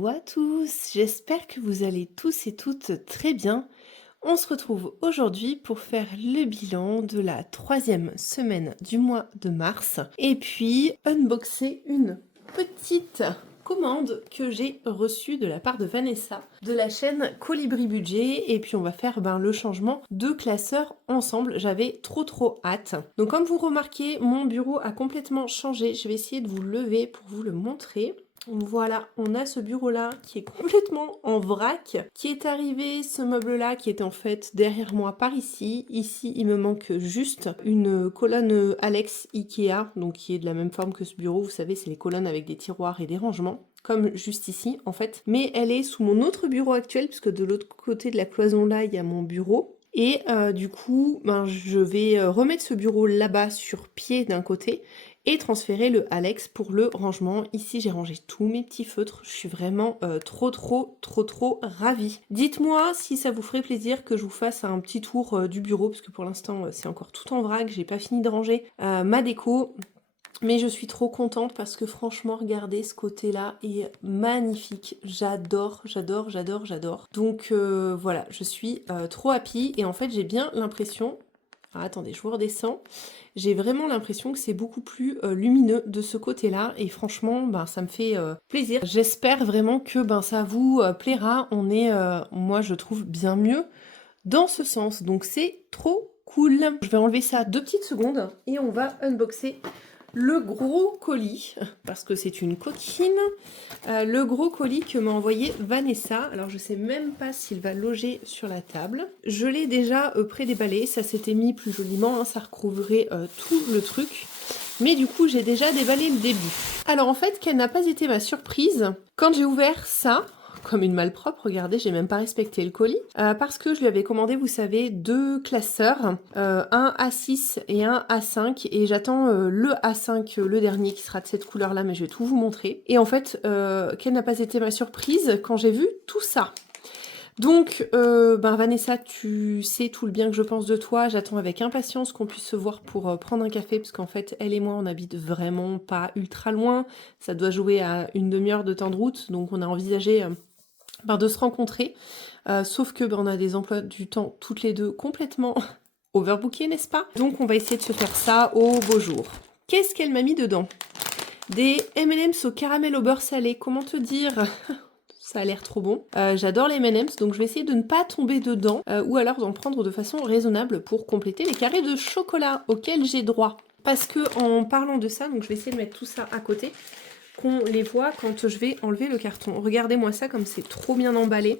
Hello à tous, j'espère que vous allez tous et toutes très bien. On se retrouve aujourd'hui pour faire le bilan de la 3e semaine du mois de mars et puis unboxer une petite commande que j'ai reçue de la part de Vanessa de la chaîne Colibri Budget et puis on va faire le changement de classeur ensemble. J'avais trop hâte. Donc comme vous remarquez, mon bureau a complètement changé. Je vais essayer de vous lever pour vous le montrer. Voilà, on a ce bureau-là qui est complètement en vrac, qui est arrivé, ce meuble-là qui est en fait derrière moi par ici. Ici, il me manque juste une colonne Alex Ikea, donc qui est de la même forme que ce bureau. Vous savez, c'est les colonnes avec des tiroirs et des rangements, comme juste ici en fait. Mais elle est sous mon autre bureau actuel, puisque de l'autre côté de la cloison-là, il y a mon bureau. Et du coup, je vais remettre ce bureau là-bas sur pied d'un côté et transférer le Alex pour le rangement. Ici, j'ai rangé tous mes petits feutres. Je suis vraiment trop ravie. Dites-moi si ça vous ferait plaisir que je vous fasse un petit tour du bureau, parce que pour l'instant, c'est encore tout en vrac. J'ai pas fini de ranger ma déco. Mais je suis trop contente parce que franchement, regardez, ce côté-là est magnifique. J'adore. Donc voilà, je suis trop happy. Et en fait, j'ai bien l'impression... Ah, attendez, je vous redescends. J'ai vraiment l'impression que c'est beaucoup plus lumineux de ce côté-là. Et franchement, ça me fait plaisir. J'espère vraiment que ça vous plaira. On est, moi, je trouve bien mieux dans ce sens. Donc c'est trop cool. Je vais enlever ça 2 petites secondes et on va unboxer le gros colis, parce que c'est une coquine, le gros colis que m'a envoyé Vanessa. Alors je sais même pas s'il va loger sur la table. Je l'ai déjà pré-déballé, ça s'était mis plus joliment, hein, ça recouvrait tout le truc. Mais du coup j'ai déjà déballé le début. Alors en fait, quelle n'a pas été ma surprise quand j'ai ouvert ça, comme une malpropre, regardez, j'ai même pas respecté le colis, parce que je lui avais commandé, vous savez, 2 classeurs, un A6 et un A5, et j'attends le A5, le dernier, qui sera de cette couleur-là, mais je vais tout vous montrer. Et en fait, quelle n'a pas été ma surprise quand j'ai vu tout ça. Donc, Vanessa, tu sais tout le bien que je pense de toi. J'attends avec impatience qu'on puisse se voir pour prendre un café, parce qu'en fait, elle et moi, on habite vraiment pas ultra loin. Ça doit jouer à une demi-heure de temps de route, donc on a envisagé de se rencontrer. Sauf que on a des emplois du temps toutes les deux complètement overbookés, n'est-ce pas? Donc on va essayer de se faire ça au beau jour. Qu'est-ce qu'elle m'a mis dedans? Des M&M's au caramel au beurre salé, comment te dire? Ça a l'air trop bon. J'adore les M&M's, donc je vais essayer de ne pas tomber dedans, ou alors d'en prendre de façon raisonnable pour compléter les carrés de chocolat auxquels j'ai droit. Parce que en parlant de ça, donc je vais essayer de mettre tout ça à côté, qu'on les voit quand je vais enlever le carton. Regardez-moi ça comme c'est trop bien emballé.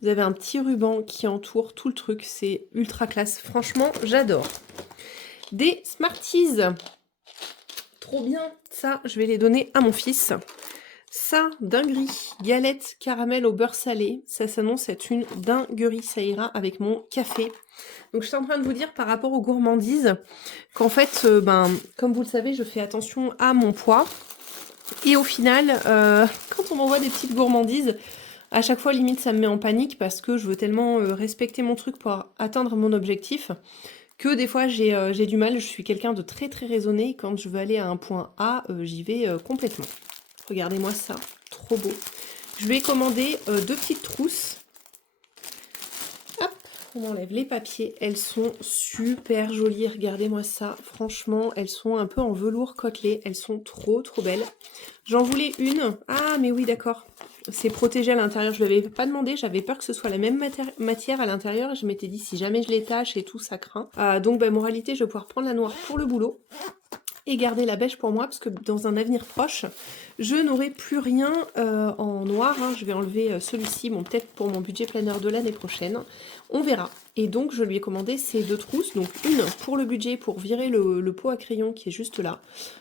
Vous avez un petit ruban qui entoure tout le truc, c'est ultra classe. Franchement, j'adore. Des Smarties. Trop bien. Ça, je vais les donner à mon fils. Ça, dinguerie, galette caramel au beurre salé, ça s'annonce être une dinguerie, ça ira avec mon café. Donc je suis en train de vous dire par rapport aux gourmandises, qu'en fait, comme vous le savez, je fais attention à mon poids. Et au final, quand on m'envoie des petites gourmandises, à chaque fois, limite, ça me met en panique parce que je veux tellement respecter mon truc pour atteindre mon objectif que des fois, j'ai du mal. Je suis quelqu'un de très raisonné. Quand je veux aller à un point A, j'y vais complètement. Regardez-moi ça, trop beau. Je vais commander 2 petites trousses. Hop, on enlève les papiers. Elles sont super jolies, regardez-moi ça. Franchement, elles sont un peu en velours côtelé. Elles sont trop belles. J'en voulais une. Ah, mais oui, d'accord. C'est protégé à l'intérieur. Je ne l'avais pas demandé. J'avais peur que ce soit la même matière à l'intérieur. Et je m'étais dit, si jamais je les tâche et tout, ça craint. Donc, moralité, je vais pouvoir prendre la noire pour le boulot et garder la beige pour moi, parce que dans un avenir proche, je n'aurai plus rien en noir. Je vais enlever celui-ci, peut-être pour mon budget planner de l'année prochaine. On verra. Et donc, je lui ai commandé ces 2 trousses. Donc, une pour le budget, pour virer le pot à crayon qui est juste là,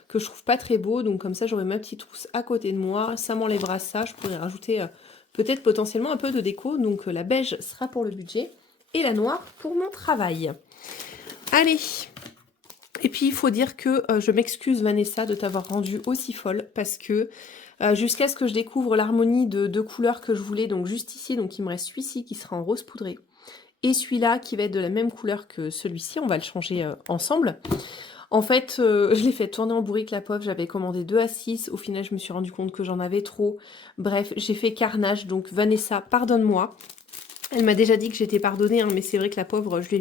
que je trouve pas très beau. Donc, comme ça, j'aurai ma petite trousse à côté de moi. Ça m'enlèvera ça. Je pourrais rajouter peut-être potentiellement un peu de déco. Donc, la beige sera pour le budget et la noire pour mon travail. Allez! Et puis il faut dire que je m'excuse Vanessa de t'avoir rendue aussi folle, parce que jusqu'à ce que je découvre l'harmonie de 2 couleurs que je voulais, donc juste ici, donc il me reste celui-ci qui sera en rose poudré, et celui-là qui va être de la même couleur que celui-ci, on va le changer ensemble. En fait, je l'ai fait tourner en bourrique la pauvre, j'avais commandé 2 à 6. Au final, je me suis rendu compte que j'en avais trop. Bref, j'ai fait carnage, donc Vanessa, pardonne-moi. Elle m'a déjà dit que j'étais pardonnée, hein, mais c'est vrai que la pauvre, je lui ai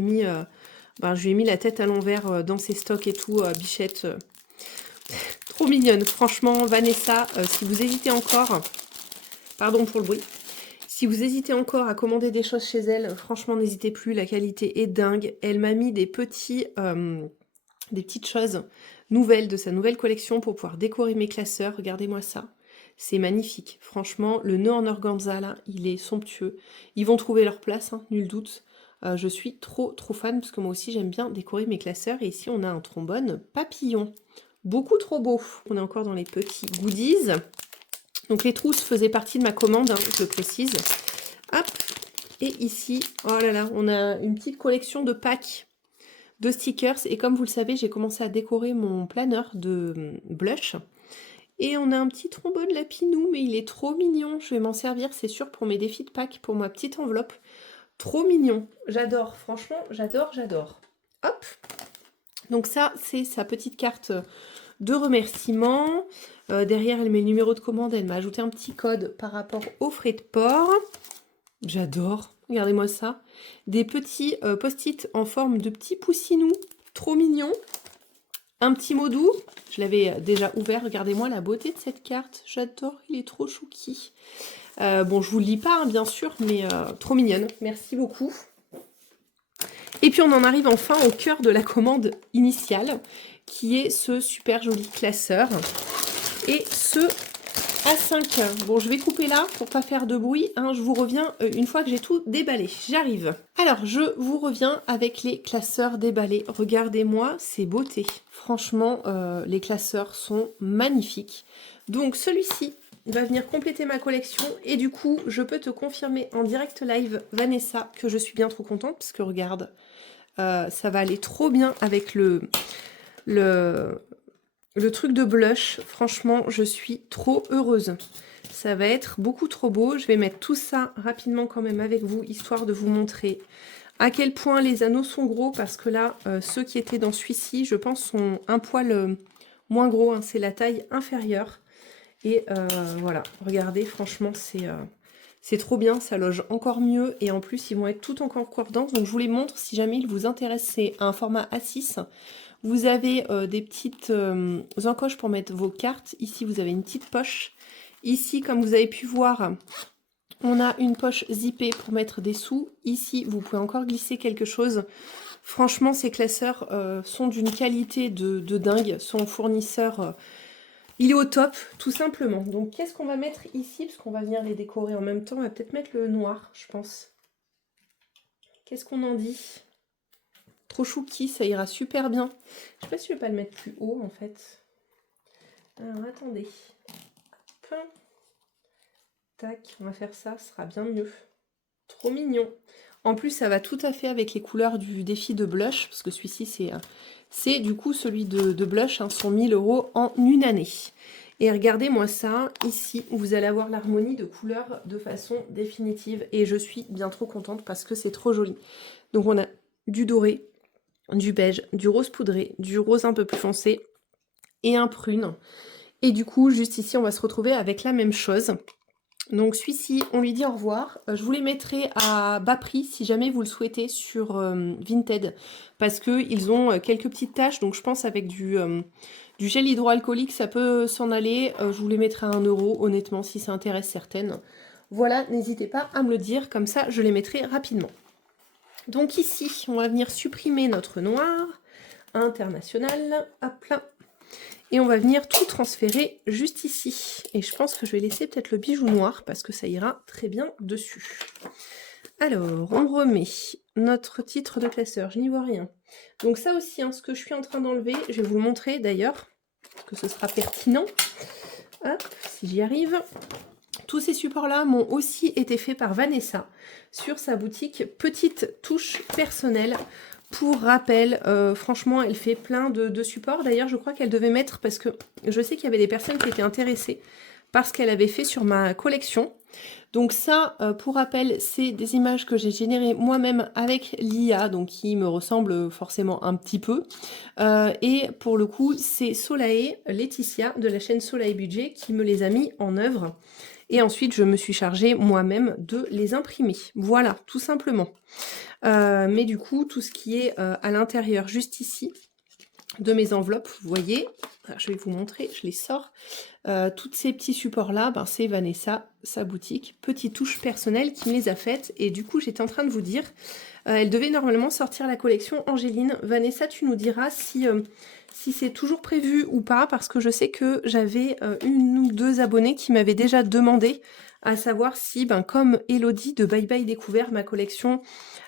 mis la tête à l'envers dans ses stocks et tout, bichette. Trop mignonne, franchement, Vanessa, si vous hésitez encore, pardon pour le bruit, si vous hésitez encore à commander des choses chez elle, franchement, n'hésitez plus, la qualité est dingue. Elle m'a mis des petites choses nouvelles de sa nouvelle collection pour pouvoir décorer mes classeurs. Regardez-moi ça. C'est magnifique. Franchement, le nœud en organza, là, il est somptueux. Ils vont trouver leur place, hein, nul doute. Je suis trop fan parce que moi aussi j'aime bien décorer mes classeurs. Et ici, on a un trombone papillon. Beaucoup trop beau. On est encore dans les petits goodies. Donc les trousses faisaient partie de ma commande, hein, je le précise. Hop. Et ici, oh là là, on a une petite collection de packs de stickers. Et comme vous le savez, j'ai commencé à décorer mon planeur de blush. Et on a un petit trombone lapinou, mais il est trop mignon. Je vais m'en servir, c'est sûr, pour mes défis de Pâques, pour ma petite enveloppe. Trop mignon. J'adore, franchement, j'adore. Hop. Donc ça, c'est sa petite carte de remerciement. Derrière, elle met le numéro de commande. Elle m'a ajouté un petit code par rapport aux frais de port. J'adore. Regardez-moi ça. Des petits post-it en forme de petits poussinous. Trop mignons. Un petit mot doux, je l'avais déjà ouvert, regardez-moi la beauté de cette carte, j'adore, il est trop chouki. Bon, je vous le lis pas, hein, bien sûr, mais trop mignonne, merci beaucoup. Et puis on en arrive enfin au cœur de la commande initiale, qui est ce super joli classeur, et ce A5. Bon, je vais couper là pour pas faire de bruit, hein, je vous reviens une fois que j'ai tout déballé, j'arrive. Alors, je vous reviens avec les classeurs déballés. Regardez-moi ces beautés. Franchement, les classeurs sont magnifiques. Donc, celui-ci va venir compléter ma collection. Et du coup, je peux te confirmer en direct live, Vanessa, que je suis bien trop contente. Parce que regarde, ça va aller trop bien avec le truc de blush. Franchement, je suis trop heureuse. Ça va être beaucoup trop beau. Je vais mettre tout ça rapidement quand même avec vous, histoire de vous montrer à quel point les anneaux sont gros. Parce que là, ceux qui étaient dans celui-ci, je pense, sont un poil moins gros. Hein. C'est la taille inférieure. Et voilà, regardez, franchement, c'est trop bien. Ça loge encore mieux. Et en plus, ils vont être tout en concordance. Donc, je vous les montre si jamais ils vous intéressent. C'est un format A6. Vous avez des petites encoches pour mettre vos cartes. Ici, vous avez une petite poche. Ici, comme vous avez pu voir, on a une poche zippée pour mettre des sous. Ici, vous pouvez encore glisser quelque chose. Franchement, ces classeurs sont d'une qualité de dingue. Son fournisseur, il est au top, tout simplement. Donc, qu'est-ce qu'on va mettre ici? Parce qu'on va venir les décorer en même temps. On va peut-être mettre le noir, je pense. Qu'est-ce qu'on en dit? Trop chouki, ça ira super bien. Je sais pas si je vais pas le mettre plus haut en fait. Alors attendez. Hop. Tac, on va faire ça, ce sera bien mieux. Trop mignon. En plus, ça va tout à fait avec les couleurs du défi de blush, parce que celui-ci, c'est du coup celui de blush, hein, 100 000 € en une année. Et regardez-moi ça, ici, vous allez avoir l'harmonie de couleurs de façon définitive. Et je suis bien trop contente parce que c'est trop joli. Donc on a du doré, du beige, du rose poudré, du rose un peu plus foncé et un prune. Et du coup, juste ici, on va se retrouver avec la même chose. Donc celui-ci, on lui dit au revoir. Je vous les mettrai à bas prix si jamais vous le souhaitez sur Vinted. Parce qu'ils ont quelques petites taches. Donc je pense avec du gel hydroalcoolique, ça peut s'en aller. Je vous les mettrai à 1 € honnêtement si ça intéresse certaines. Voilà, n'hésitez pas à me le dire. Comme ça, je les mettrai rapidement. Donc ici, on va venir supprimer notre noir international, hop là, et on va venir tout transférer juste ici. Et je pense que je vais laisser peut-être le bijou noir parce que ça ira très bien dessus. Alors, on remet notre titre de classeur, je n'y vois rien. Donc ça aussi, hein, ce que je suis en train d'enlever, je vais vous le montrer d'ailleurs, parce que ce sera pertinent. Hop, si j'y arrive. Tous ces supports-là m'ont aussi été faits par Vanessa sur sa boutique Petite Touche Personnelle. Pour rappel, franchement, elle fait plein de supports. D'ailleurs, je crois qu'elle devait mettre, parce que je sais qu'il y avait des personnes qui étaient intéressées par ce qu'elle avait fait sur ma collection. Donc ça, pour rappel, c'est des images que j'ai générées moi-même avec l'IA, donc qui me ressemble forcément un petit peu. Et pour le coup, c'est Solae Laetitia de la chaîne Solae Budget qui me les a mis en œuvre. Et ensuite, je me suis chargée moi-même de les imprimer. Voilà, tout simplement. Mais du coup, tout ce qui est à l'intérieur, juste ici, de mes enveloppes, vous voyez, je vais vous montrer, je les sors. Tous ces petits supports-là, ben, c'est Vanessa, sa boutique, petite touche personnelle qui me les a faites. Et du coup, j'étais en train de vous dire, elle devait normalement sortir la collection Angéline. Vanessa, tu nous diras si c'est toujours prévu ou pas, parce que je sais que j'avais une ou deux abonnés qui m'avaient déjà demandé à savoir si, ben, comme Elodie de Bye Bye Découvert, ma collection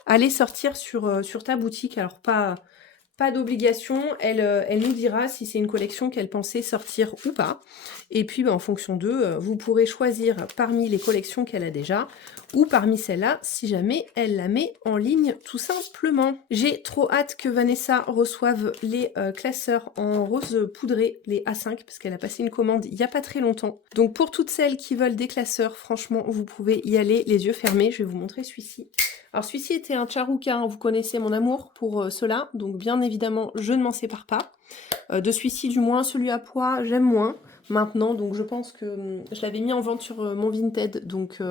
allait sortir sur ta boutique. Alors pas d'obligation, elle nous dira si c'est une collection qu'elle pensait sortir ou pas. Et puis en fonction d'eux, vous pourrez choisir parmi les collections qu'elle a déjà ou parmi celles-là si jamais elle la met en ligne tout simplement. J'ai trop hâte que Vanessa reçoive les classeurs en rose poudré, les A5, parce qu'elle a passé une commande il n'y a pas très longtemps. Donc pour toutes celles qui veulent des classeurs, franchement, vous pouvez y aller les yeux fermés. Je vais vous montrer celui-ci. Alors celui-ci était un Charuka, hein, vous connaissez mon amour pour cela, donc bien évidemment je ne m'en sépare pas. De celui-ci du moins, celui à pois j'aime moins maintenant, donc je pense que je l'avais mis en vente sur mon Vinted, donc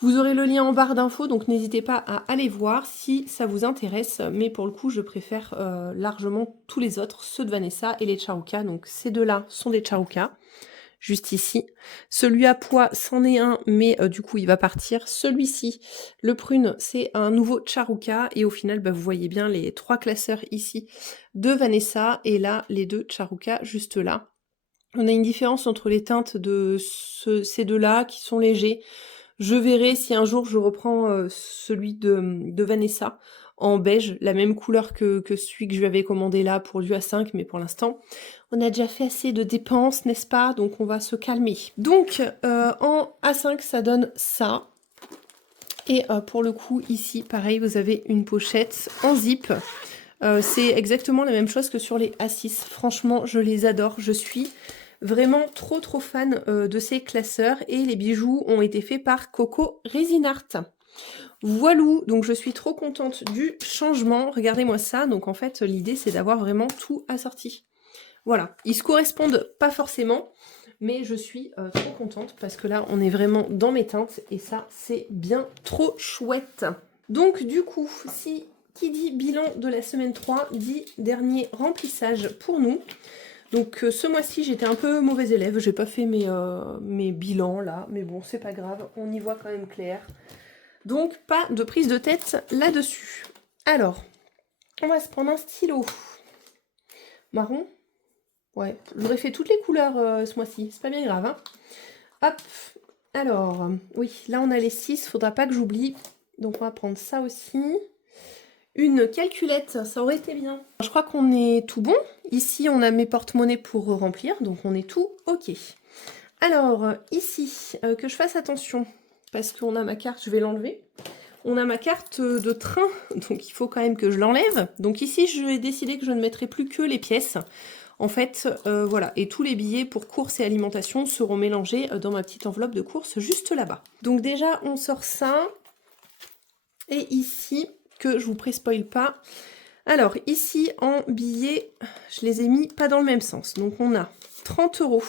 vous aurez le lien en barre d'infos, donc n'hésitez pas à aller voir si ça vous intéresse, mais pour le coup je préfère largement tous les autres, ceux de Vanessa et les Charuka, donc ces deux-là sont des Charuka. Juste ici. Celui à pois, c'en est un, mais du coup, il va partir. Celui-ci, le prune, c'est un nouveau Charuka. Et au final, bah, vous voyez bien les trois classeurs ici de Vanessa. Et là, les deux Charuka juste là. On a une différence entre les teintes de ces deux-là qui sont légers. Je verrai si un jour je reprends celui de Vanessa en beige, la même couleur que celui que je lui avais commandé là pour du A5, mais pour l'instant, on a déjà fait assez de dépenses, n'est-ce pas? Donc on va se calmer. Donc en A5, ça donne ça. Et pour le coup, ici, pareil, vous avez une pochette en zip. C'est exactement la même chose que sur les A6. Franchement, je les adore. Je suis vraiment trop fan de ces classeurs. Et les bijoux ont été faits par Coco Resin Art. Voilou, donc je suis trop contente du changement. Regardez-moi ça. Donc en fait, l'idée, c'est d'avoir vraiment tout assorti. Voilà, ils se correspondent pas forcément, mais je suis trop contente parce que là, on est vraiment dans mes teintes et ça, c'est bien trop chouette. Donc du coup, qui dit bilan de la semaine 3, dit dernier remplissage pour nous. Donc ce mois-ci, j'étais un peu mauvaise élève, j'ai pas fait mes bilans là, mais bon, c'est pas grave, on y voit quand même clair. Donc pas de prise de tête là-dessus. Alors, on va se prendre un stylo marron. Ouais, j'aurais fait toutes les couleurs ce mois-ci, c'est pas bien grave. Hein. Hop, alors, oui, là on a les 6, faudra pas que j'oublie. Donc on va prendre ça aussi. Une calculette, ça aurait été bien. Je crois qu'on est tout bon. Ici, on a mes porte-monnaies pour remplir, donc on est tout ok. Alors, ici, que je fasse attention, parce qu'on a ma carte, je vais l'enlever. On a ma carte de train, donc il faut quand même que je l'enlève. Donc ici, je vais décider que je ne mettrai plus que les pièces. En fait, voilà, et tous les billets pour courses et alimentation seront mélangés dans ma petite enveloppe de courses juste là-bas. Donc déjà, on sort ça. Et ici, que je vous pré-spoil pas. Alors, ici, en billets, je les ai mis pas dans le même sens. Donc on a 30 €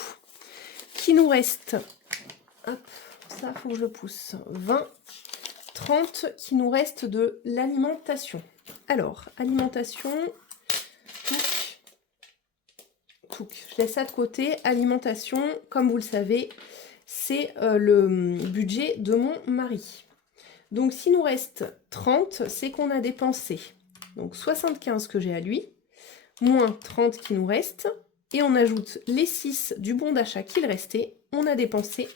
qui nous reste. Hop, ça, faut que je le pousse. 20, 30 qui nous reste de l'alimentation. Alors, alimentation... Je laisse ça de côté. Alimentation, comme vous le savez, c'est le budget de mon mari. Donc, s'il nous reste 30, c'est qu'on a dépensé donc 75 que j'ai à lui, moins 30 qui nous reste, et on ajoute les 6 du bon d'achat qu'il restait. On a dépensé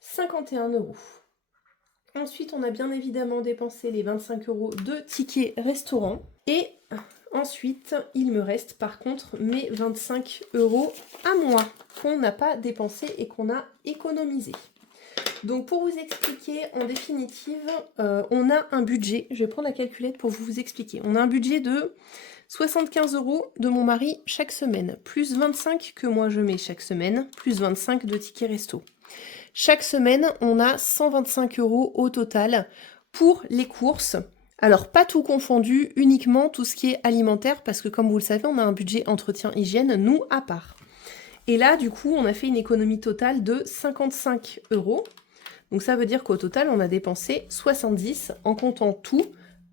51 €. Ensuite, on a bien évidemment dépensé les 25 € de tickets restaurant. Et ensuite, il me reste par contre mes 25 € à moi qu'on n'a pas dépensé et qu'on a économisé. Donc pour vous expliquer, en définitive, on a un budget, je vais prendre la calculette pour vous expliquer. On a un budget de 75 € de mon mari chaque semaine, plus 25 que moi je mets chaque semaine, plus 25 de tickets resto. Chaque semaine, on a 125 € au total pour les courses. Alors, pas tout confondu, uniquement tout ce qui est alimentaire, parce que comme vous le savez, on a un budget entretien hygiène, nous, à part. Et là, du coup, on a fait une économie totale de 55 €. Donc ça veut dire qu'au total, on a dépensé 70 en comptant tout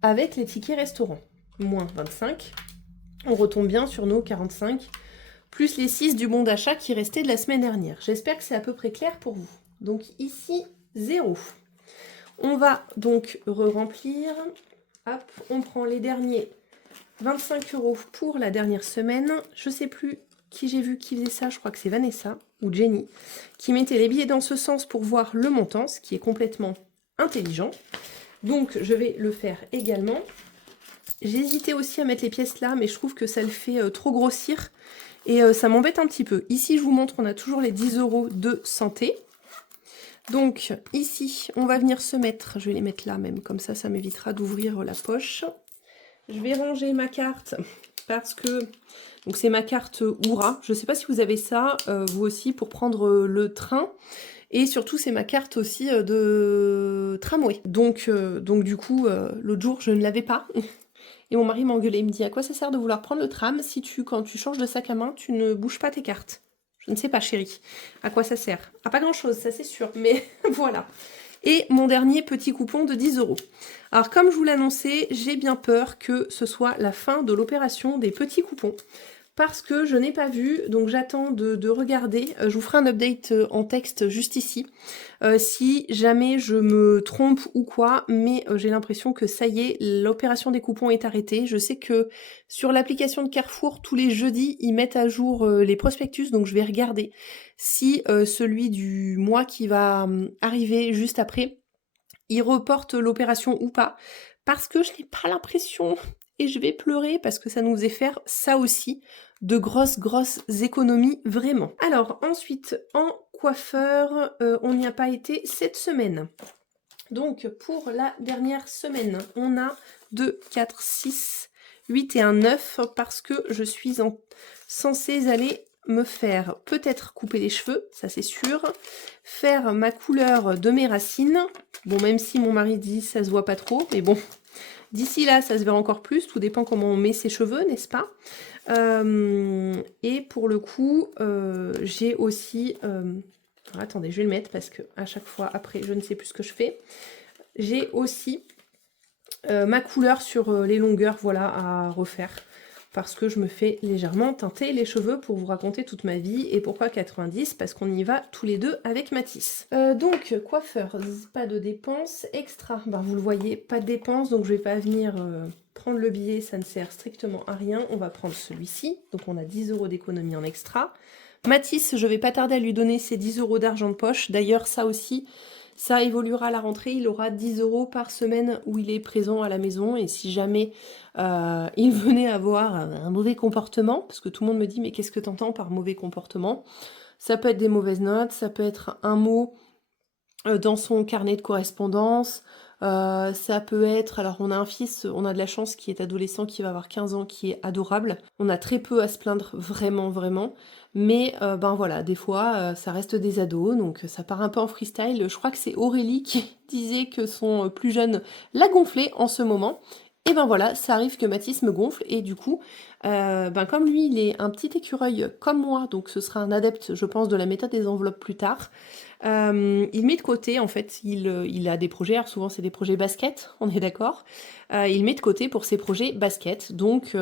avec les tickets restaurants. Moins 25. On retombe bien sur nos 45, plus les 6 du bon d'achat qui restaient de la semaine dernière. J'espère que c'est à peu près clair pour vous. Donc ici, 0. On va donc re-remplir. Hop, on prend les derniers 25 € pour la dernière semaine. Je sais plus qui j'ai vu qui faisait ça, je crois que c'est Vanessa ou Jenny, qui mettait les billets dans ce sens pour voir le montant, ce qui est complètement intelligent. Donc je vais le faire également. J'ai hésité aussi à mettre les pièces là, mais je trouve que ça le fait trop grossir et ça m'embête un petit peu. Ici, je vous montre, on a toujours les 10 € de santé. Donc ici, on va venir se mettre, je vais les mettre là même, comme ça m'évitera d'ouvrir la poche. Je vais ranger ma carte parce que donc c'est ma carte Oura. Je ne sais pas si vous avez ça, vous aussi, pour prendre le train. Et surtout, c'est ma carte aussi de tramway. Donc du coup, l'autre jour, je ne l'avais pas. Et mon mari m'a engueulé. Il me dit, à quoi ça sert de vouloir prendre le tram si quand tu changes de sac à main, tu ne bouges pas tes cartes? Je ne sais pas, chérie. À quoi ça sert? À pas grand-chose, ça c'est sûr. Mais voilà. Et mon dernier petit coupon de 10 €. Alors comme je vous l'annonçais, j'ai bien peur que ce soit la fin de l'opération des petits coupons. Parce que je n'ai pas vu, donc j'attends de regarder. Je vous ferai un update en texte juste ici. Si jamais je me trompe ou quoi, mais j'ai l'impression que ça y est, l'opération des coupons est arrêtée. Je sais que sur l'application de Carrefour, tous les jeudis, ils mettent à jour les prospectus, donc je vais regarder si celui du mois qui va arriver juste après, il reporte l'opération ou pas. Parce que je n'ai pas l'impression, et je vais pleurer parce que ça nous faisait faire ça aussi, de grosses économies, vraiment. Alors ensuite, en coiffeur, on n'y a pas été cette semaine. Donc pour la dernière semaine, on a 2, 4, 6, 8 et un 9 parce que je suis censée aller me faire peut-être couper les cheveux, ça c'est sûr, faire ma couleur de mes racines, bon même si mon mari dit ça se voit pas trop, mais bon, d'ici là ça se verra encore plus, tout dépend comment on met ses cheveux, n'est-ce pas? Et pour le coup, j'ai aussi... alors, attendez, je vais le mettre parce que à chaque fois après je ne sais plus ce que je fais. J'ai aussi ma couleur sur les longueurs, voilà, à refaire. Parce que je me fais légèrement teinter les cheveux pour vous raconter toute ma vie. Et pourquoi 90? Parce qu'on y va tous les deux avec Mathis. Donc, coiffeur, pas de dépenses. Extra, bah, vous le voyez, pas de dépenses. Donc, je vais pas venir prendre le billet, ça ne sert strictement à rien. On va prendre celui-ci. Donc, on a 10 € d'économie en extra. Mathis, je vais pas tarder à lui donner ses 10 € d'argent de poche. D'ailleurs, ça aussi... ça évoluera à la rentrée, il aura 10 € par semaine où il est présent à la maison. Et si jamais il venait avoir un mauvais comportement, parce que tout le monde me dit mais qu'est-ce que tu entends par mauvais comportement? Ça peut être des mauvaises notes, ça peut être un mot dans son carnet de correspondance, ça peut être, alors on a un fils, on a de la chance qui est adolescent, qui va avoir 15 ans, qui est adorable. On a très peu à se plaindre, vraiment. Mais ben voilà, des fois, ça reste des ados, donc ça part un peu en freestyle. Je crois que c'est Aurélie qui disait que son plus jeune l'a gonflé en ce moment. Et ben voilà, ça arrive que Mathis me gonfle, et du coup, ben comme lui, il est un petit écureuil comme moi, donc ce sera un adepte, je pense, de la méthode des enveloppes plus tard. Il met de côté, en fait, il a des projets, alors souvent c'est des projets basket, on est d'accord. Il met de côté pour ses projets basket, donc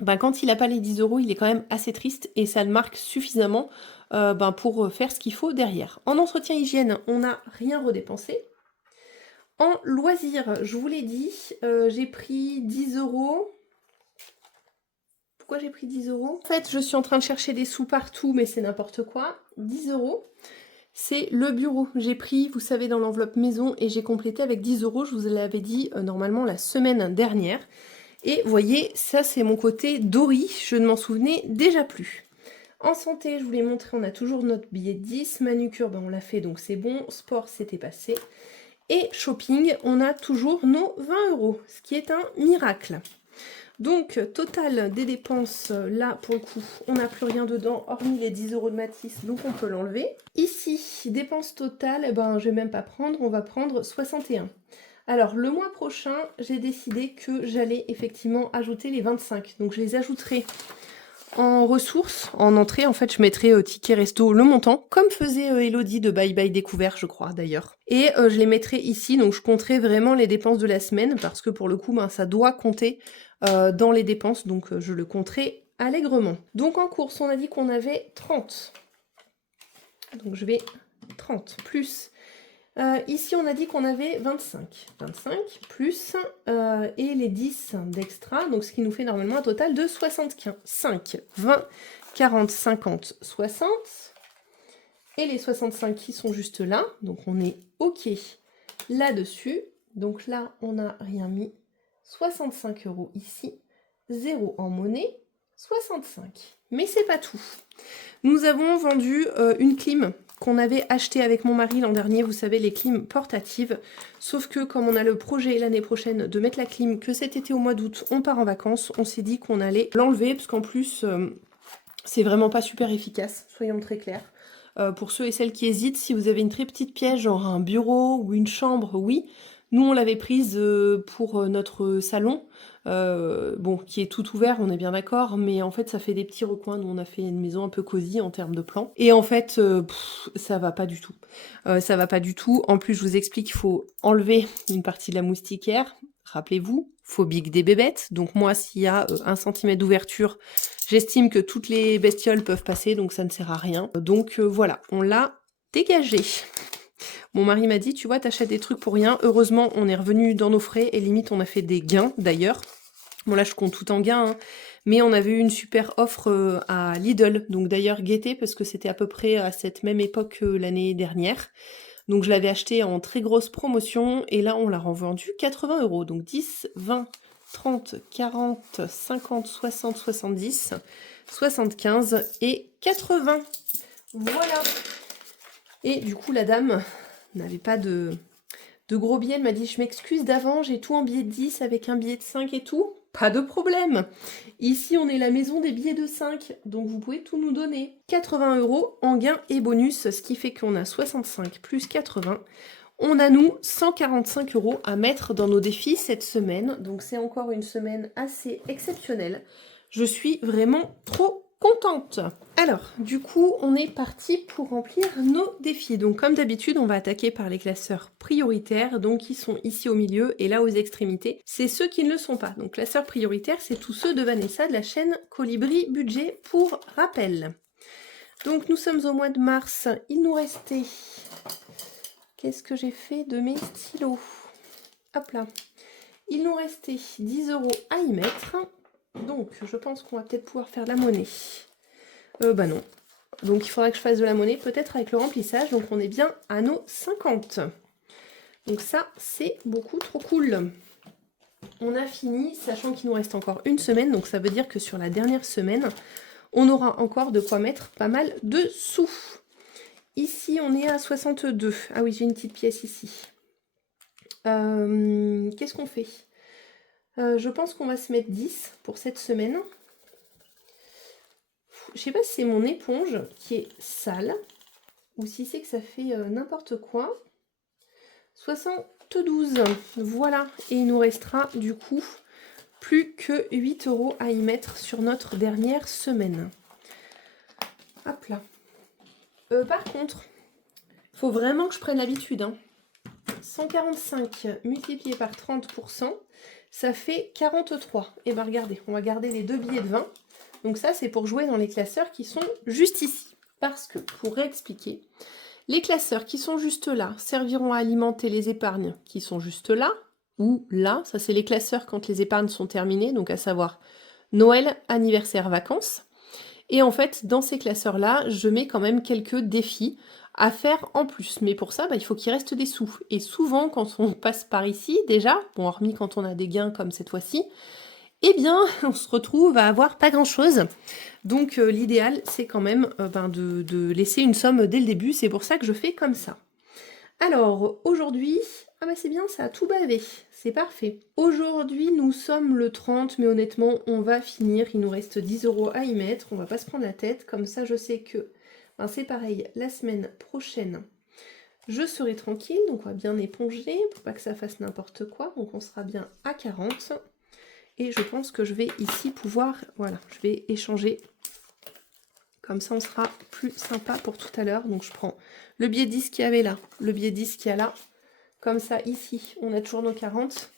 ben, quand il n'a pas les 10 €, il est quand même assez triste et ça le marque suffisamment ben, pour faire ce qu'il faut derrière. En entretien hygiène, on n'a rien redépensé. En loisirs, je vous l'ai dit, j'ai pris 10 €. Pourquoi j'ai pris 10 €? En fait, je suis en train de chercher des sous partout, mais c'est n'importe quoi. 10 €. C'est le bureau. J'ai pris, vous savez, dans l'enveloppe maison et j'ai complété avec 10 €. Je vous l'avais dit normalement la semaine dernière. Et vous voyez, ça c'est mon côté Dory. Je ne m'en souvenais déjà plus. En santé, je vous l'ai montré, on a toujours notre billet de 10. Manucure, ben on l'a fait donc c'est bon. Sport, c'était passé. Et shopping, on a toujours nos 20 €, ce qui est un miracle. Donc, total des dépenses, là, pour le coup, on n'a plus rien dedans, hormis les 10 € de Matisse, donc on peut l'enlever. Ici, dépenses totales, eh ben, je vais même pas prendre, on va prendre 61. Alors, le mois prochain, j'ai décidé que j'allais effectivement ajouter les 25. Donc, je les ajouterai en ressources, en entrée. En fait, je mettrai ticket resto le montant, comme faisait Elodie de Bye Bye Découvert, je crois, d'ailleurs. Et je les mettrai ici, donc je compterai vraiment les dépenses de la semaine, parce que pour le coup, ben, ça doit compter dans les dépenses, donc je le compterai allègrement. Donc, en course, on a dit qu'on avait 30. Donc, je vais 30 plus... ici, on a dit qu'on avait 25. 25 plus et les 10 d'extra, donc ce qui nous fait normalement un total de 75. 5, 20, 40, 50, 60. Et les 65 qui sont juste là, donc on est OK là-dessus. Donc là, on n'a rien mis. 65 € ici, 0 en monnaie, 65. Mais c'est pas tout. Nous avons vendu une clim qu'on avait achetée avec mon mari l'an dernier, vous savez, les clims portatives. Sauf que comme on a le projet l'année prochaine de mettre la clim, que cet été au mois d'août, on part en vacances, on s'est dit qu'on allait l'enlever, parce qu'en plus, c'est vraiment pas super efficace, soyons très clairs. Pour ceux et celles qui hésitent, si vous avez une très petite pièce, genre un bureau ou une chambre, oui. Nous, on l'avait prise pour notre salon, bon, qui est tout ouvert, on est bien d'accord, mais en fait, ça fait des petits recoins. Nous, on a fait une maison un peu cosy en termes de plan. Et en fait, ça va pas du tout. Ça va pas du tout. En plus, je vous explique, il faut enlever une partie de la moustiquaire. Rappelez-vous, phobique des bébêtes. Donc moi, s'il y a 1 cm d'ouverture, j'estime que toutes les bestioles peuvent passer, donc ça ne sert à rien. Donc voilà, on l'a dégagé. Mon mari m'a dit, tu vois, t'achètes des trucs pour rien. Heureusement, on est revenu dans nos frais et limite, on a fait des gains d'ailleurs. Bon là, je compte tout en gain, hein. Mais on avait eu une super offre à Lidl. Donc d'ailleurs, guettez, parce que c'était à peu près à cette même époque que l'année dernière. Donc je l'avais acheté en très grosse promotion et là, on l'a revendu 80 €. Donc 10, 20, 30, 40, 50, 60, 70, 75 et 80. Voilà. Et du coup, la dame n'avait pas de gros billets. Elle m'a dit, je m'excuse d'avant, j'ai tout en billet de 10 avec un billet de 5 et tout. Pas de problème. Ici, on est la maison des billets de 5, donc vous pouvez tout nous donner. 80 € en gain et bonus, ce qui fait qu'on a 65 plus 80. On a, nous, 145 € à mettre dans nos défis cette semaine. Donc, c'est encore une semaine assez exceptionnelle. Je suis vraiment trop contente. Alors, du coup, on est parti pour remplir nos défis. Donc, comme d'habitude, on va attaquer par les classeurs prioritaires, donc qui sont ici au milieu et là aux extrémités. C'est ceux qui ne le sont pas. Donc, classeurs prioritaires, c'est tous ceux de Vanessa de la chaîne Colibri Budget pour rappel. Donc, nous sommes au mois de mars. Il nous restait... Qu'est-ce que j'ai fait de mes stylos? Hop là. Il nous restait 10 € à y mettre. Donc, je pense qu'on va peut-être pouvoir faire de la monnaie. Bah non. Donc, il faudra que je fasse de la monnaie, peut-être avec le remplissage. Donc, on est bien à nos 50. Donc ça, c'est beaucoup trop cool. On a fini, sachant qu'il nous reste encore une semaine. Donc, ça veut dire que sur la dernière semaine, on aura encore de quoi mettre pas mal de sous. Ici, on est à 62. Ah oui, j'ai une petite pièce ici. Qu'est-ce qu'on fait? Je pense qu'on va se mettre 10 pour cette semaine. Je sais pas si c'est mon éponge qui est sale ou si c'est que ça fait n'importe quoi. 72. Voilà. Et il nous restera du coup plus que 8 € à y mettre sur notre dernière semaine. Hop là. Par contre, il faut vraiment que je prenne l'habitude. 145 multiplié par 30%, ça fait 43. Et bien regardez, on va garder les 2 billets de 20. Donc ça, c'est pour jouer dans les classeurs qui sont juste ici. Parce que, pour réexpliquer, les classeurs qui sont juste là serviront à alimenter les épargnes qui sont juste là, ou là. Ça, c'est les classeurs quand les épargnes sont terminées, donc à savoir Noël, anniversaire, vacances. Et en fait, dans ces classeurs-là, je mets quand même quelques défis à faire en plus. Mais pour ça, il faut qu'il reste des sous. Et souvent, quand on passe par ici, déjà, bon, hormis quand on a des gains comme cette fois-ci, eh bien, on se retrouve à avoir pas grand-chose. Donc, l'idéal, c'est quand même de laisser une somme dès le début. C'est pour ça que je fais comme ça. Alors, aujourd'hui, ah bah c'est bien, ça a tout bavé, c'est parfait. Aujourd'hui, nous sommes le 30, mais honnêtement, on va finir, il nous reste 10 € à y mettre, on va pas se prendre la tête, comme ça je sais que, ben, c'est pareil, la semaine prochaine, je serai tranquille, donc on va bien éponger, pour pas que ça fasse n'importe quoi, donc on sera bien à 40. Et je pense que je vais ici pouvoir, voilà, je vais échanger. Comme ça, on sera plus sympa pour tout à l'heure. Donc, je prends le billet 10 qu'il y avait là, le billet 10 qu'il y a là. Comme ça, ici, on a toujours nos 40.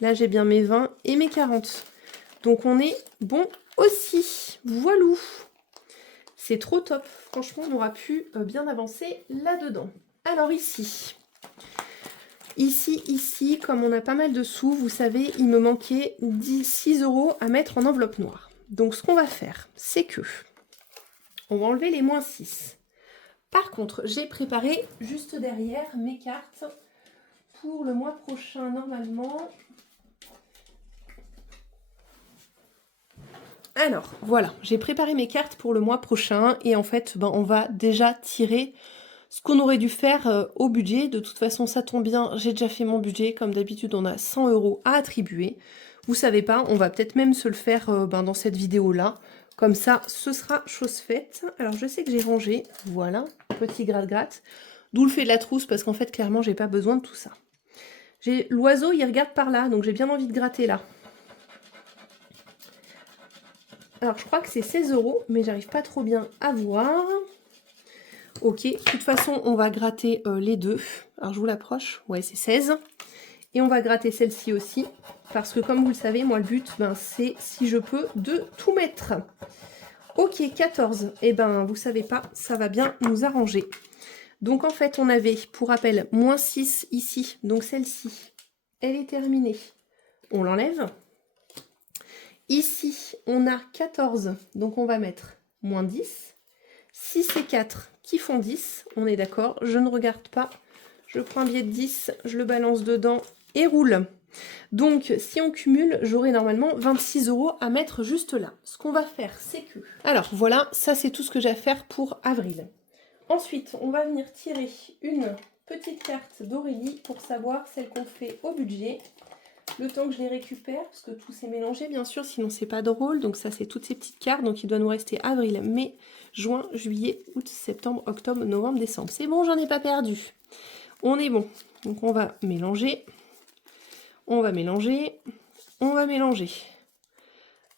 Là, j'ai bien mes 20 et mes 40. Donc, on est bon aussi. Voilou. C'est trop top. Franchement, on aura pu bien avancer là-dedans. Alors, ici, comme on a pas mal de sous, vous savez, il me manquait 6 € à mettre en enveloppe noire. Donc, ce qu'on va faire, c'est que on va enlever les moins 6. Par contre, j'ai préparé juste derrière mes cartes pour le mois prochain, normalement. Alors, voilà, j'ai préparé mes cartes pour le mois prochain. Et en fait, ben, on va déjà tirer ce qu'on aurait dû faire au budget. De toute façon, ça tombe bien, j'ai déjà fait mon budget. Comme d'habitude, on a 100 € à attribuer. Vous savez pas, on va peut-être même se le faire dans cette vidéo-là. Comme ça, ce sera chose faite. Alors, je sais que j'ai rangé, voilà, petit gratte-gratte. D'où le fait de la trousse, parce qu'en fait, clairement, j'ai pas besoin de tout ça. L'oiseau, il regarde par là, donc j'ai bien envie de gratter là. Alors, je crois que c'est 16 €, mais j'arrive pas trop bien à voir. Ok, de toute façon, on va gratter les deux. Alors, je vous l'approche. Ouais, c'est 16. Et on va gratter celle-ci aussi. Parce que, comme vous le savez, moi, le but, ben, c'est, si je peux, de tout mettre. Ok, 14. Eh ben, vous savez pas, ça va bien nous arranger. Donc, en fait, on avait, pour rappel, moins 6 ici. Donc, celle-ci, elle est terminée. On l'enlève. Ici, on a 14. Donc, on va mettre moins 10. 6 et 4 qui font 10. On est d'accord. Je ne regarde pas. Je prends un billet de 10. Je le balance dedans et roule. Donc, si on cumule, j'aurai normalement 26 € à mettre juste là. Ce qu'on va faire, c'est que... Alors, voilà, ça c'est tout ce que j'ai à faire pour avril. Ensuite, on va venir tirer une petite carte d'Aurélie pour savoir celle qu'on fait au budget. Le temps que je les récupère, parce que tout s'est mélangé, bien sûr, sinon c'est pas drôle. Donc ça, c'est toutes ces petites cartes. Donc il doit nous rester avril, mai, juin, juillet, août, septembre, octobre, novembre, décembre. C'est bon, j'en ai pas perdu. On est bon. Donc on va mélanger. On va mélanger. On va mélanger.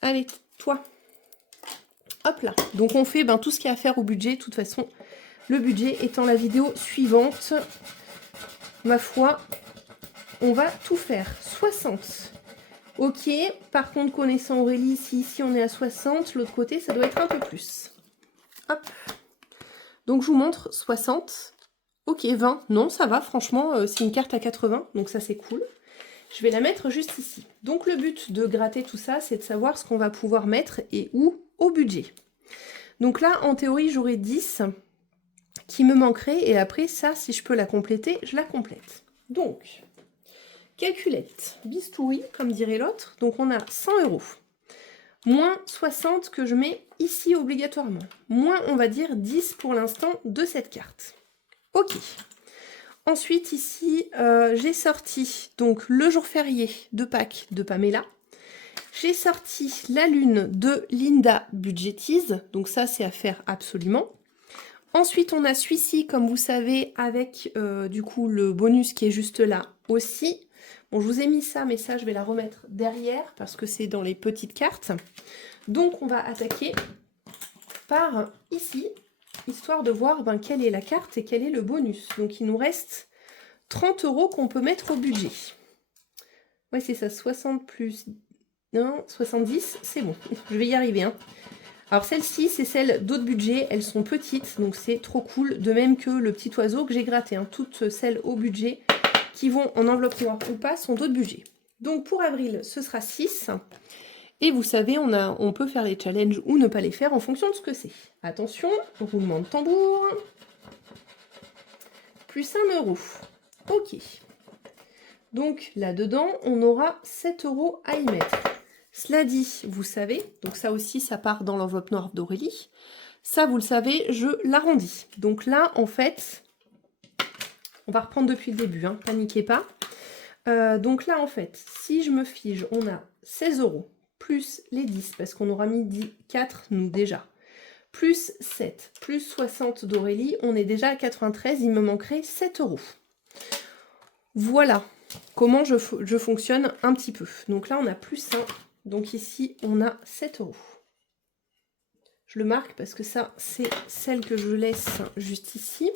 Allez, toi. Hop là. Donc on fait tout ce qu'il y a à faire au budget. De toute façon, le budget étant la vidéo suivante. Ma foi, on va tout faire. 60. Ok. Par contre, connaissant Aurélie, si ici on est à 60, l'autre côté, ça doit être un peu plus. Hop. Donc je vous montre 60. Ok, 20. Non, ça va, franchement, c'est une carte à 80. Donc ça, c'est cool. Je vais la mettre juste ici. Donc le but de gratter tout ça, c'est de savoir ce qu'on va pouvoir mettre et où au budget. Donc là, en théorie, j'aurai 10 qui me manquerait. Et après, ça, si je peux la compléter, je la complète. Donc, calculette, bistouri, comme dirait l'autre. Donc on a 100 €. Moins 60 que je mets ici obligatoirement. Moins, on va dire, 10 pour l'instant de cette carte. Ok. Ensuite, ici, j'ai sorti donc le jour férié de Pâques de Pamela. J'ai sorti la lune de Linda Budgetise. Donc ça, c'est à faire absolument. Ensuite, on a celui-ci, comme vous savez, avec du coup le bonus qui est juste là aussi. Bon, je vous ai mis ça, mais ça, je vais la remettre derrière parce que c'est dans les petites cartes. Donc, on va attaquer par ici, histoire de voir quelle est la carte et quel est le bonus. Donc, il nous reste 30 € qu'on peut mettre au budget. Ouais, c'est ça, 60 plus... Non, 70, c'est bon. Je vais y arriver, hein. Alors, celle-ci, c'est celle d'autres budgets. Elles sont petites, donc c'est trop cool. De même que le petit oiseau que j'ai gratté. Hein. Toutes celles au budget qui vont en enveloppe noire ou pas sont d'autres budgets. Donc, pour avril, ce sera 6. Et vous savez, on peut faire les challenges ou ne pas les faire en fonction de ce que c'est. Attention, roulement de tambour. Plus 1 €. Ok. Donc, là-dedans, on aura 7 € à y mettre. Cela dit, vous savez, donc ça aussi, ça part dans l'enveloppe noire d'Aurélie. Ça, vous le savez, je l'arrondis. Donc là, en fait, On va reprendre depuis le début, hein, paniquez pas. Donc là, en fait, si je me fige, on a 16 € plus les 10, parce qu'on aura mis 4, nous, déjà. Plus 7, plus 60 d'Aurélie, on est déjà à 93, il me manquerait 7 €. Voilà comment je fonctionne un petit peu. Donc là, on a plus 1, donc ici, on a 7 €. Je le marque parce que ça, c'est celle que je laisse juste ici.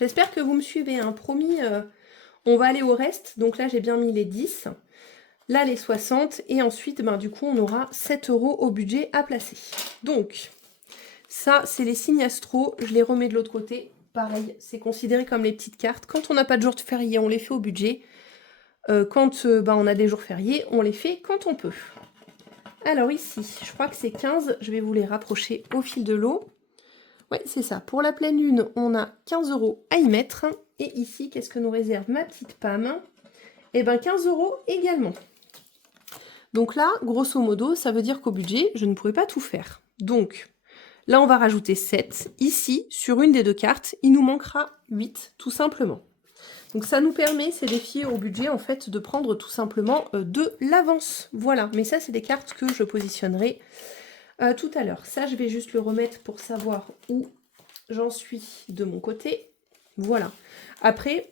J'espère que vous me suivez, hein. Promis, on va aller au reste. Donc là, j'ai bien mis les 10. Là, les 60. Et ensuite, ben, du coup, on aura 7 € au budget à placer. Donc, ça, c'est les signes astro. Je les remets de l'autre côté. Pareil, c'est considéré comme les petites cartes. Quand on n'a pas de jour de férié, on les fait au budget. Quand ben, on a des jours fériés, on les fait quand on peut. Alors ici, je crois que c'est 15. Je vais vous les rapprocher au fil de l'eau. Ouais, c'est ça. Pour la pleine lune, on a 15 € à y mettre. Et ici, qu'est-ce que nous réserve ma petite Pam? Eh bien, 15 € également. Donc là, grosso modo, ça veut dire qu'au budget, je ne pourrais pas tout faire. Donc, là, on va rajouter 7. Ici, sur une des deux cartes, il nous manquera 8, tout simplement. Donc ça nous permet, ces défis au budget, en fait, de prendre tout simplement de l'avance. Voilà, mais ça, c'est des cartes que je positionnerai tout à l'heure. Ça, je vais juste le remettre pour savoir où j'en suis de mon côté. Voilà. Après,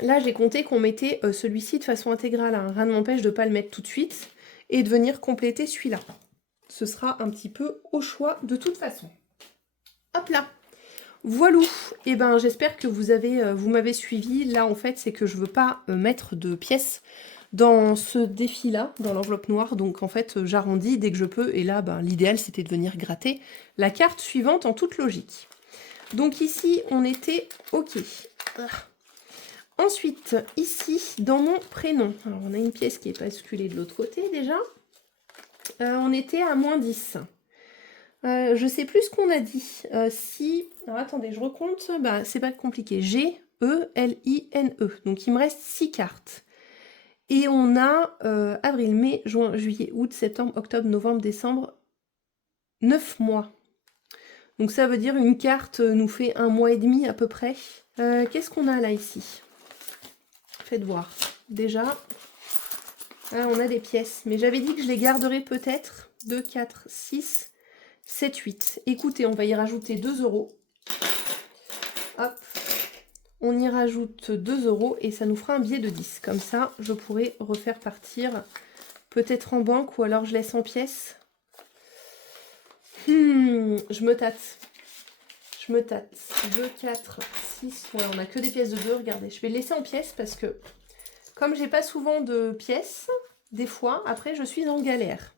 là, j'ai compté qu'on mettait celui-ci de façon intégrale. Hein. Rien ne m'empêche de ne pas le mettre tout de suite et de venir compléter celui-là. Ce sera un petit peu au choix de toute façon. Hop là. Voilà, et ben j'espère que vous m'avez suivi. Là en fait c'est que je veux pas mettre de pièces dans ce défi là, dans l'enveloppe noire, donc en fait j'arrondis dès que je peux, et là ben, l'idéal c'était de venir gratter la carte suivante en toute logique. Donc ici on était ok. Ensuite ici dans mon prénom, alors on a une pièce qui est basculée de l'autre côté déjà, on était à -10. Je sais plus ce qu'on a dit. Si... Alors attendez, je recompte. Bah, c'est pas compliqué. G, E, L, I, N, E. Donc il me reste 6 cartes. Et on a avril, mai, juin, juillet, août, septembre, octobre, novembre, décembre. 9 mois. Donc ça veut dire une carte nous fait 1 mois et demi à peu près. Qu'est-ce qu'on a là ici? Faites voir. Déjà, on a des pièces. Mais j'avais dit que je les garderais peut-être. 2, 4, 6... 7, 8. Écoutez, on va y rajouter 2 €. Hop. On y rajoute 2 € et ça nous fera un billet de 10. Comme ça, je pourrais refaire partir peut-être en banque ou alors je laisse en pièces. Je me tâte. Je me tâte. 2, 4, 6. Ouais, on n'a que des pièces de 2. Regardez, je vais le laisser en pièces parce que comme j'ai pas souvent de pièces, des fois, après, je suis en galère.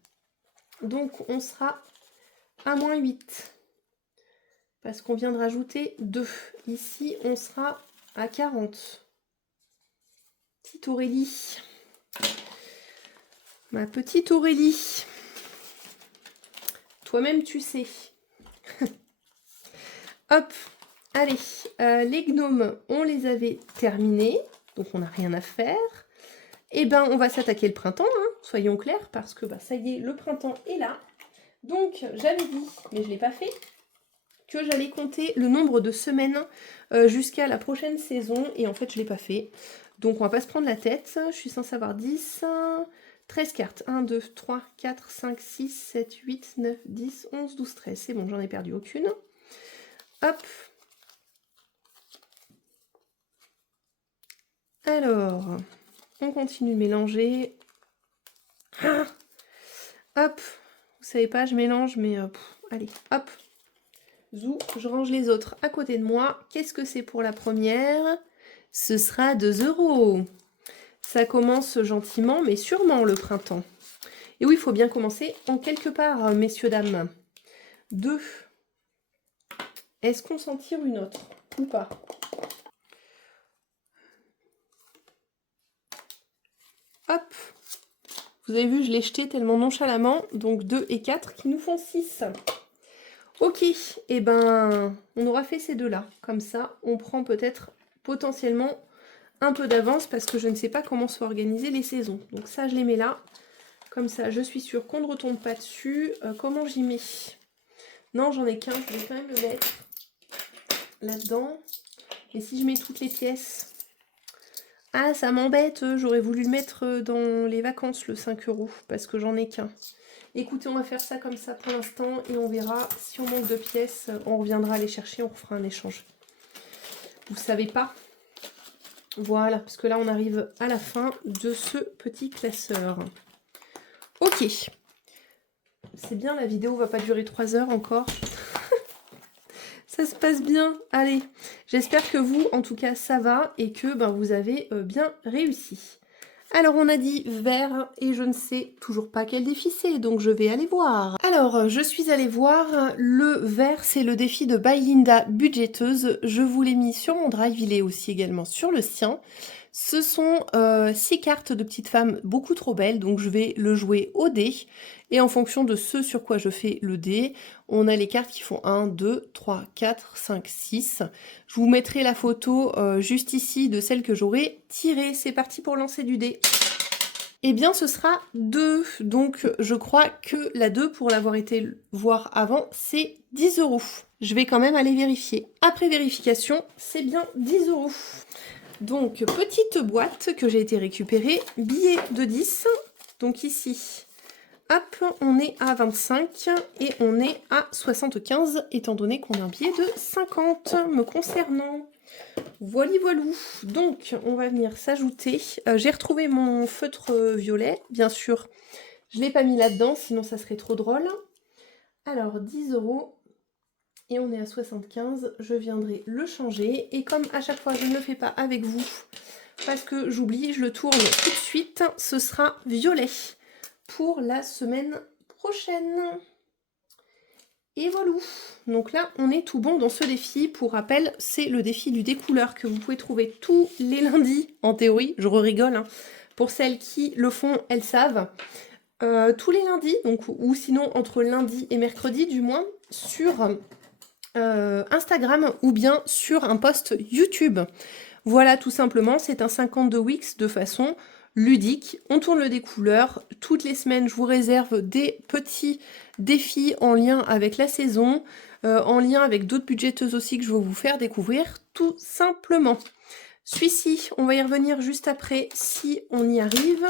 Donc, on sera à -8. Parce qu'on vient de rajouter 2. Ici, on sera à 40. Petite Aurélie. Ma petite Aurélie. Toi-même, tu sais. Hop. Allez. Les gnomes, on les avait terminés. Donc, on n'a rien à faire. Eh ben, on va s'attaquer le printemps. Hein, soyons clairs. Parce que, bah, ça y est, le printemps est là. Donc, j'avais dit, mais je ne l'ai pas fait, que j'allais compter le nombre de semaines jusqu'à la prochaine saison. Et en fait, je ne l'ai pas fait. Donc, on va pas se prendre la tête. Je suis censée avoir 10, 13 cartes. 1, 2, 3, 4, 5, 6, 7, 8, 9, 10, 11, 12, 13. C'est bon, j'en ai perdu aucune. Hop. Alors, on continue de mélanger. Ah, hop. Vous savez pas, je mélange, mais allez, hop. Zou, je range les autres à côté de moi. Qu'est-ce que c'est pour la première? Ce sera 2 €. Ça commence gentiment, mais sûrement le printemps. Et oui, il faut bien commencer en quelque part, messieurs, dames. 2. Est-ce qu'on s'en tire une autre ou pas? Hop. Vous avez vu, je l'ai jeté tellement nonchalamment. Donc 2 et 4 qui nous font 6. Ok, et eh ben on aura fait ces deux-là. Comme ça, on prend peut-être potentiellement un peu d'avance parce que je ne sais pas comment sont organisées les saisons. Donc ça, je les mets là. Comme ça, je suis sûre qu'on ne retombe pas dessus. Comment j'y mets? Non, j'en ai qu'un. Je vais quand même le mettre là-dedans. Et si je mets toutes les pièces... Ah, ça m'embête, j'aurais voulu le mettre dans les vacances, le 5 €, parce que j'en ai qu'un. Écoutez, on va faire ça comme ça pour l'instant, et on verra si on manque de pièces, on reviendra les chercher, on refera un échange. Vous savez pas? Voilà, parce que là, on arrive à la fin de ce petit classeur. Ok. C'est bien, la vidéo va pas durer 3 heures encore. Ça se passe bien. Allez, j'espère que vous, en tout cas, ça va et que vous avez bien réussi. Alors, on a dit vert et je ne sais toujours pas quel défi c'est, donc je vais aller voir. Alors, je suis allée voir. Le vert, c'est le défi de By Linda Budgéteuse. Je vous l'ai mis sur mon drive, il est aussi également sur le sien. Ce sont 6 cartes de petites femmes beaucoup trop belles, donc je vais le jouer au dé. Et en fonction de ce sur quoi je fais le dé, on a les cartes qui font 1, 2, 3, 4, 5, 6. Je vous mettrai la photo juste ici de celle que j'aurai tirée. C'est parti pour lancer du dé. Eh bien, ce sera 2. Donc, je crois que la 2, pour l'avoir été voir avant, c'est 10 €. Je vais quand même aller vérifier. Après vérification, c'est bien 10 €. Donc, petite boîte que j'ai été récupérer, billet de 10. Donc ici, hop, on est à 25 et on est à 75, étant donné qu'on a un billet de 50 me concernant. Voilou. Donc, on va venir s'ajouter. J'ai retrouvé mon feutre violet, bien sûr. Je ne l'ai pas mis là-dedans, sinon ça serait trop drôle. Alors, 10 € et on est à 75. Je viendrai le changer. Et comme à chaque fois, je ne le fais pas avec vous, parce que j'oublie, je le tourne tout de suite. Ce sera violet pour la semaine prochaine. Et voilà. Donc là, on est tout bon dans ce défi. Pour rappel, c'est le défi du découleur que vous pouvez trouver tous les lundis, en théorie. Je rigole, hein. Pour celles qui le font, elles savent. Tous les lundis, donc, ou sinon entre lundi et mercredi du moins, sur Instagram ou bien sur un post YouTube. Voilà, tout simplement, c'est un 52 weeks de façon ludique. On tourne le découleur. Toutes les semaines, je vous réserve des petits défis en lien avec la saison, en lien avec d'autres budgéteuses aussi que je vais vous faire découvrir, tout simplement. Celui-ci, on va y revenir juste après si on y arrive.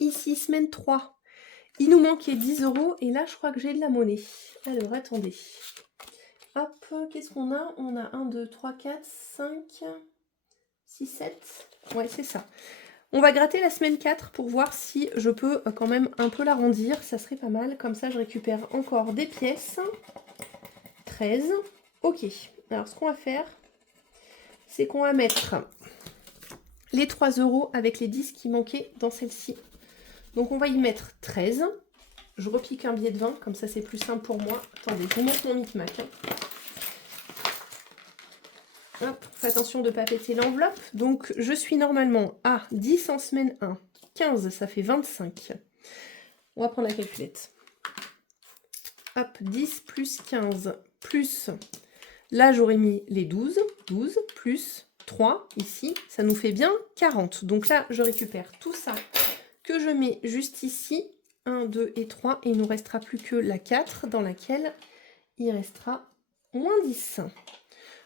Ici, semaine 3, il nous manquait 10 € et là, je crois que j'ai de la monnaie. Alors, attendez. Hop, qu'est-ce qu'on a? On a 1, 2, 3, 4, 5, 6, 7. Ouais, c'est ça. On va gratter la semaine 4 pour voir si je peux quand même un peu l'arrondir. Ça serait pas mal. Comme ça, je récupère encore des pièces. 13. Ok. Alors, ce qu'on va faire, c'est qu'on va mettre les 3 € avec les 10 qui manquaient dans celle-ci. Donc, on va y mettre 13. Je repique un billet de 20. Comme ça, c'est plus simple pour moi. Attendez, je vous montre mon micmac. Hop, faites attention de ne pas péter l'enveloppe. Donc, je suis normalement à 10 en semaine 1. 15, ça fait 25. On va prendre la calculette. Hop, 10 plus 15 plus... Là, j'aurais mis les 12. 12 plus 3 ici. Ça nous fait bien 40. Donc là, je récupère tout ça que je mets juste ici. 1, 2 et 3. Et il ne nous restera plus que la 4 dans laquelle il restera moins 10.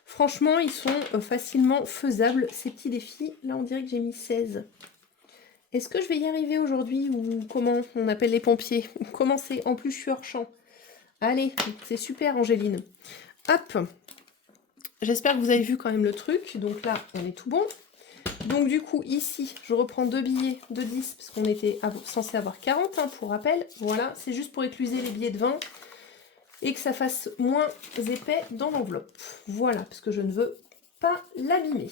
Franchement, ils sont facilement faisables, ces petits défis. Là, on dirait que j'ai mis 16. Est-ce que je vais y arriver aujourd'hui ou comment on appelle les pompiers? Comment c'est? En plus, je suis hors champ. Allez, c'est super, Angéline. Hop. J'espère que vous avez vu quand même le truc. Donc là, on est tout bon. Donc du coup, ici, je reprends 2 billets de 10 parce qu'on était censé avoir 40, hein, pour rappel. Voilà, c'est juste pour écluser les billets de 20. Et que ça fasse moins épais dans l'enveloppe. Voilà, parce que je ne veux pas l'abîmer.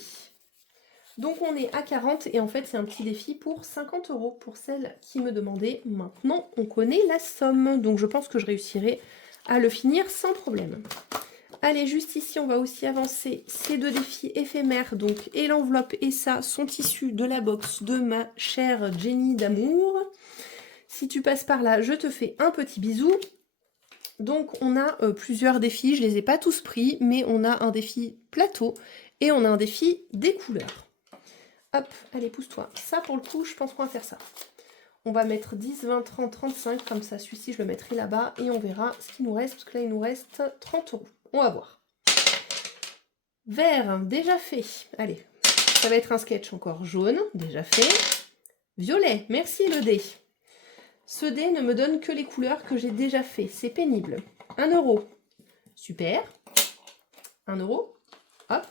Donc on est à 40 et en fait c'est un petit défi pour 50 € pour celle qui me demandait. Maintenant on connaît la somme, donc je pense que je réussirai à le finir sans problème. Allez, juste ici on va aussi avancer ces 2 défis éphémères, donc et l'enveloppe et ça sont issus de la box de ma chère Jenny d'amour. Si tu passes par là, je te fais un petit bisou. Donc on a plusieurs défis, je ne les ai pas tous pris, mais on a un défi plateau et on a un défi des couleurs. Hop, allez, pousse-toi. Ça pour le coup, je pense qu'on va faire ça. On va mettre 10, 20, 30, 35, comme ça celui-ci je le mettrai là-bas et on verra ce qu'il nous reste, parce que là il nous reste 30 €. On va voir. Vert, déjà fait. Allez, ça va être un sketch encore. Jaune, déjà fait. Violet, merci le dé. Ce dé ne me donne que les couleurs que j'ai déjà fait. C'est pénible. 1 euro. Super. 1 euro. Hop.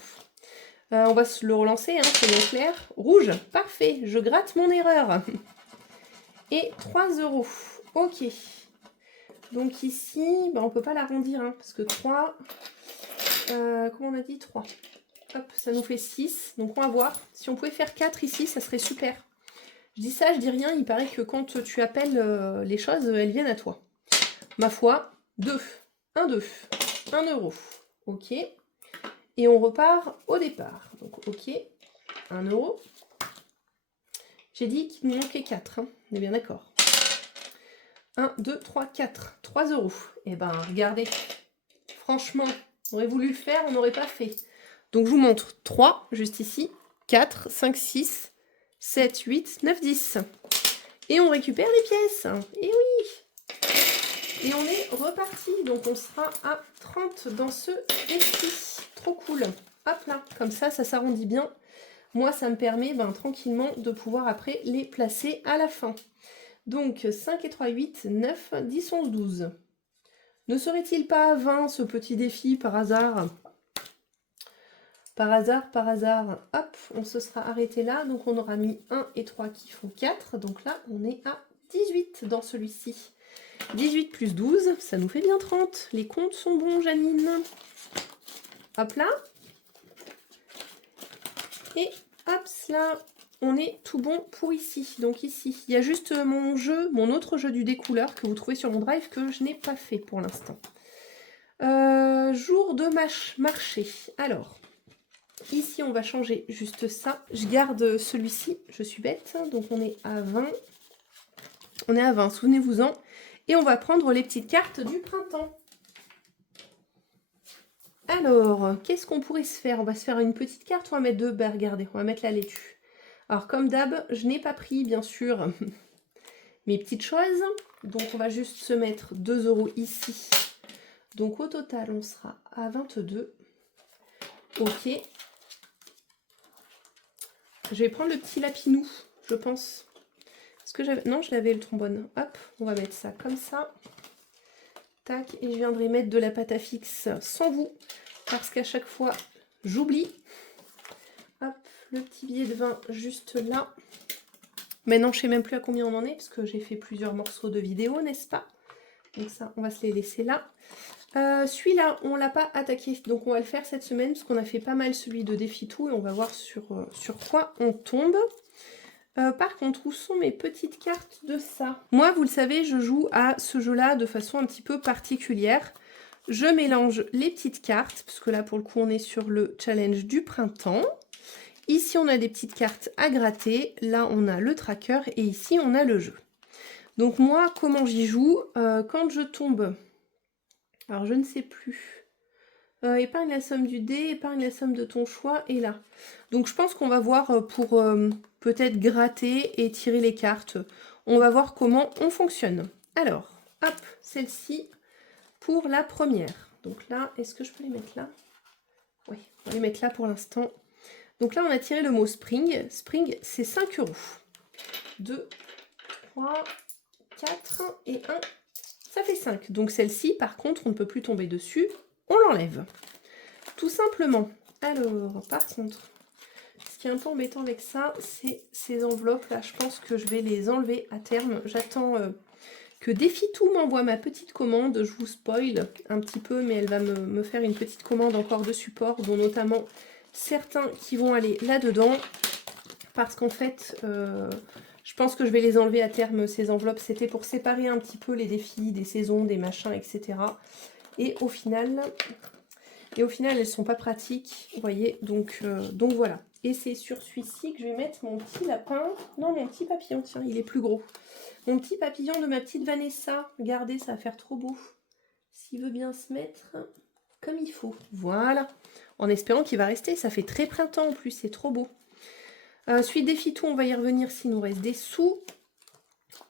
On va se le relancer, hein, c'est bien clair. Rouge, parfait. Je gratte mon erreur. Et 3 euros. Ok. Donc ici, on ne peut pas l'arrondir, hein, parce que 3... comment on a dit 3. Hop, ça nous fait 6. Donc on va voir. Si on pouvait faire 4 ici, ça serait super. Je dis ça, je dis rien. Il paraît que quand tu appelles les choses, elles viennent à toi. Ma foi, 2. 1, 2. 1 euro. Ok. Et on repart au départ. Donc ok. 1 euro. J'ai dit qu'il nous manquait 4. Hein. On est bien d'accord. 1, 2, 3, 4. 3 euros. Eh ben, regardez. Franchement, on aurait voulu le faire, on n'aurait pas fait. Donc je vous montre 3, juste ici. 4, 5, 6, 7, 8, 9, 10. Et on récupère les pièces. Et oui. Et on est reparti. Donc on sera à 30 dans ce récit. Trop cool. Hop là. Comme ça s'arrondit bien. Moi, ça me permet tranquillement de pouvoir après les placer à la fin. Donc 5 et 3, 8, 9, 10, 11, 12. Ne serait-il pas à 20 ce petit défi par hasard? Par hasard, hop, on se sera arrêté là. Donc on aura mis 1 et 3 qui font 4. Donc là, on est à 18 dans celui-ci. 18 plus 12, ça nous fait bien 30. Les comptes sont bons, Janine. Hop là. Et hop là, on est tout bon pour ici. Donc ici, il y a juste mon autre jeu du découleur que vous trouvez sur mon drive que je n'ai pas fait pour l'instant. Jour de marché. Alors, ici, on va changer juste ça. Je garde celui-ci, je suis bête. Donc on est à 20. On est à 20, souvenez-vous-en. Et on va prendre les petites cartes du printemps. Alors, qu'est-ce qu'on pourrait se faire? On va se faire une petite carte, on va mettre deux. Ben, regardez, on va mettre la laitue. Alors, comme d'hab, je n'ai pas pris, bien sûr, mes petites choses. Donc, on va juste se mettre 2 euros ici. Donc, au total, on sera à 22. Ok. Je vais prendre le petit lapinou, je pense. Est-ce que j'avais... Non, je l'avais le trombone. Hop, on va mettre ça comme ça. Tac, et je viendrai mettre de la pâte à fixe sans vous, parce qu'à chaque fois, j'oublie. Hop, le petit billet de 20 juste là. Maintenant, je ne sais même plus à combien on en est, parce que j'ai fait plusieurs morceaux de vidéo, n'est-ce pas? Donc ça, on va se les laisser là. Celui-là, on ne l'a pas attaqué, donc on va le faire cette semaine, parce qu'on a fait pas mal celui de défi tout, et on va voir sur quoi on tombe. Par contre, où sont mes petites cartes de ça? Moi, vous le savez, je joue à ce jeu-là de façon un petit peu particulière. Je mélange les petites cartes, parce que là, pour le coup, on est sur le challenge du printemps. Ici, on a des petites cartes à gratter. Là, on a le tracker. Et ici, on a le jeu. Donc moi, comment j'y joue? Quand je tombe... Alors, je ne sais plus. Épargne la somme du dé, épargne la somme de ton choix, et là. Donc je pense qu'on va voir pour peut-être gratter et tirer les cartes. On va voir comment on fonctionne. Alors, hop, celle-ci pour la première. Donc là, est-ce que je peux les mettre là? Oui, on va les mettre là pour l'instant. Donc là, on a tiré le mot spring. Spring, c'est 5 euros. 2, 3, 4 et 1, ça fait 5. Donc celle-ci, par contre, on ne peut plus tomber dessus. On l'enlève. Tout simplement. Alors, par contre, ce qui est un peu embêtant avec ça, c'est ces enveloppes-là. Je pense que je vais les enlever à terme. J'attends que Défi-Tout m'envoie ma petite commande. Je vous spoil un petit peu, mais elle va me faire une petite commande encore de support, dont notamment certains qui vont aller là-dedans. Parce qu'en fait, je pense que je vais les enlever à terme, ces enveloppes. C'était pour séparer un petit peu les défis, des saisons, des machins, etc. Et au final, elles ne sont pas pratiques, vous voyez, donc voilà. Et c'est sur celui-ci que je vais mettre mon petit lapin. Non, mon petit papillon, tiens, il est plus gros. Mon petit papillon de ma petite Vanessa. Regardez, ça va faire trop beau. S'il veut bien se mettre comme il faut. Voilà. En espérant qu'il va rester. Ça fait très printemps en plus, c'est trop beau. Celui Défi-Tout, on va y revenir s'il nous reste des sous.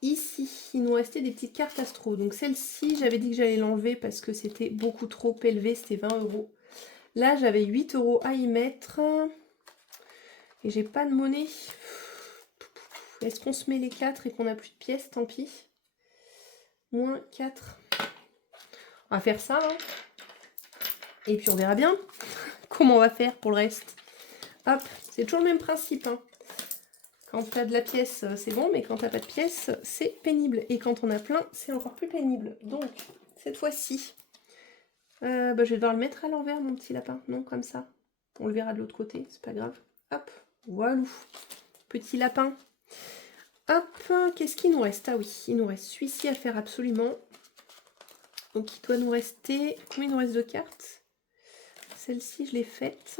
Ici, il nous restait des petites cartes astro. Donc celle-ci, j'avais dit que j'allais l'enlever parce que c'était beaucoup trop élevé, c'était 20 euros. Là, j'avais 8 € à y mettre. Et j'ai pas de monnaie. Est-ce qu'on se met les 4 et qu'on n'a plus de pièces? Tant pis. Moins 4. On va faire ça. Hein. Et puis on verra bien comment on va faire pour le reste. Hop, c'est toujours le même principe. Hein. Quand tu as de la pièce, c'est bon, mais quand tu n'as pas de pièce, c'est pénible. Et quand on a plein, c'est encore plus pénible. Donc, cette fois-ci, je vais devoir le mettre à l'envers, mon petit lapin. Non, comme ça. On le verra de l'autre côté, c'est pas grave. Hop, voilà. Petit lapin. Hop, qu'est-ce qu'il nous reste? Ah oui, il nous reste celui-ci à faire absolument. Donc, il doit nous rester... Combien il nous reste de cartes? Celle-ci, je l'ai faite.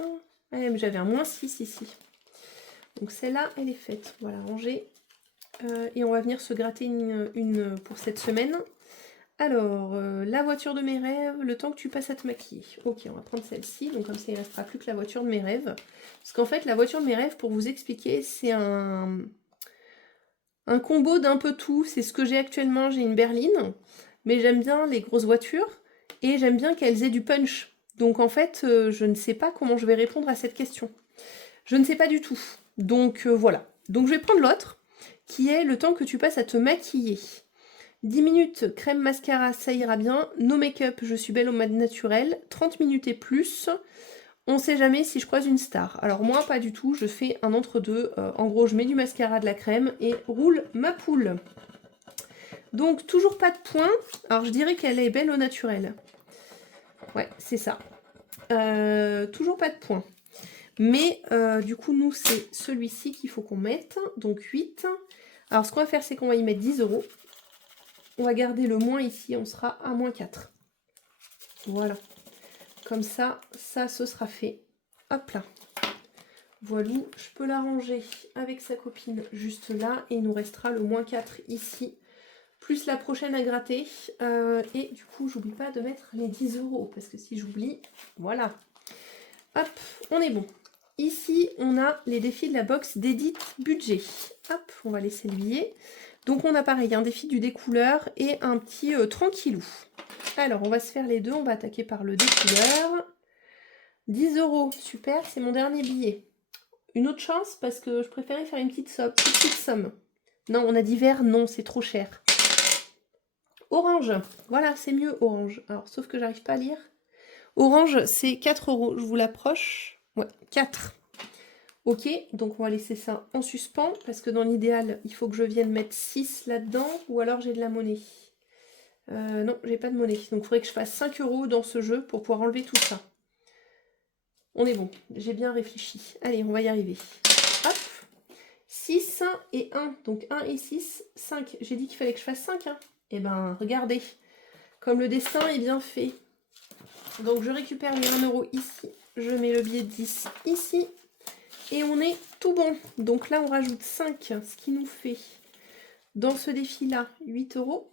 Ah, mais j'avais un -6 ici. Donc celle-là, elle est faite. Voilà, rangée. Et on va venir se gratter une pour cette semaine. Alors, la voiture de mes rêves, le temps que tu passes à te maquiller. Ok, on va prendre celle-ci. Donc comme ça, il ne restera plus que la voiture de mes rêves. Parce qu'en fait, la voiture de mes rêves, pour vous expliquer, c'est un combo d'un peu tout. C'est ce que j'ai actuellement. J'ai une berline. Mais j'aime bien les grosses voitures. Et j'aime bien qu'elles aient du punch. Donc en fait, je ne sais pas comment je vais répondre à cette question. Je ne sais pas du tout. Donc voilà. Donc je vais prendre l'autre, qui est le temps que tu passes à te maquiller. 10 minutes, crème mascara, ça ira bien. No make-up, je suis belle au mode naturel. 30 minutes et plus. On sait jamais si je croise une star. Alors moi, pas du tout. Je fais un entre-deux. En gros, je mets du mascara, de la crème et roule ma poule. Donc toujours pas de points. Alors je dirais qu'elle est belle au naturel. Ouais, c'est ça. Toujours pas de points. Mais du coup, nous, c'est celui-ci qu'il faut qu'on mette. Donc 8. Alors, ce qu'on va faire, c'est qu'on va y mettre 10 €. On va garder le moins ici. On sera à -4. Voilà. Comme ça, ça, ce sera fait. Hop là. Voilà. Je peux la ranger avec sa copine juste là. Et il nous restera le -4 ici. Plus la prochaine à gratter. Et du coup, j'oublie pas de mettre les 10 €. Parce que si j'oublie, voilà. Hop, on est bon. Ici, on a les défis de la box d'Edith Budget. Hop, on va laisser le billet. Donc, on a pareil, un défi du découleur et un petit tranquillou. Alors, on va se faire les deux. On va attaquer par le découleur. 10 €, super, c'est mon dernier billet. Une autre chance parce que je préférais faire une petite somme. Non, on a dit vert, non, c'est trop cher. Orange, voilà, c'est mieux orange. Alors, sauf que j'arrive pas à lire. Orange, c'est 4 €. Je vous l'approche. Ouais, 4. Ok, donc on va laisser ça en suspens, parce que dans l'idéal, il faut que je vienne mettre 6 là-dedans, ou alors j'ai de la monnaie. Non, j'ai pas de monnaie. Donc il faudrait que je fasse 5 € dans ce jeu pour pouvoir enlever tout ça. On est bon, j'ai bien réfléchi. Allez, on va y arriver. Hop, 6 et 1. Donc 1 et 6, 5. J'ai dit qu'il fallait que je fasse 5. Hein. Eh ben, regardez, comme le dessin est bien fait. Donc je récupère les 1 € ici. Je mets le billet de 10 ici. Et on est tout bon. Donc là, on rajoute 5, ce qui nous fait, dans ce défi-là, 8 €.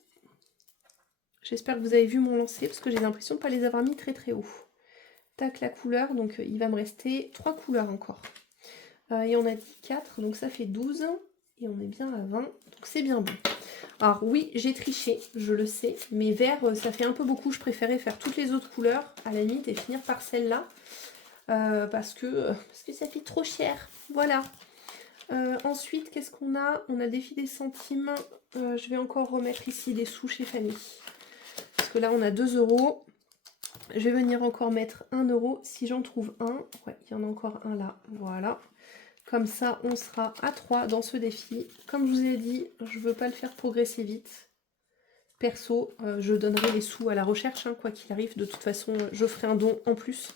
J'espère que vous avez vu mon lancer, parce que j'ai l'impression de ne pas les avoir mis très très haut. Tac, la couleur. Donc il va me rester 3 couleurs encore. Et on a dit 4, donc ça fait 12. Et on est bien à 20. Donc c'est bien bon. Alors oui, j'ai triché, je le sais. Mais vert, ça fait un peu beaucoup. Je préférais faire toutes les autres couleurs, à la limite, et finir par celle-là. Parce que ça fait trop cher. Voilà. Ensuite, qu'est-ce qu'on a? On a le défi des centimes. Je vais encore remettre ici des sous chez Fanny. Parce que là, on a 2 €. Je vais venir encore mettre 1 € si j'en trouve un. Ouais, il y en a encore un là. Voilà. Comme ça, on sera à 3 dans ce défi. Comme je vous ai dit, je ne veux pas le faire progresser vite. Perso, je donnerai les sous à la recherche, hein, quoi qu'il arrive. De toute façon, je ferai un don en plus.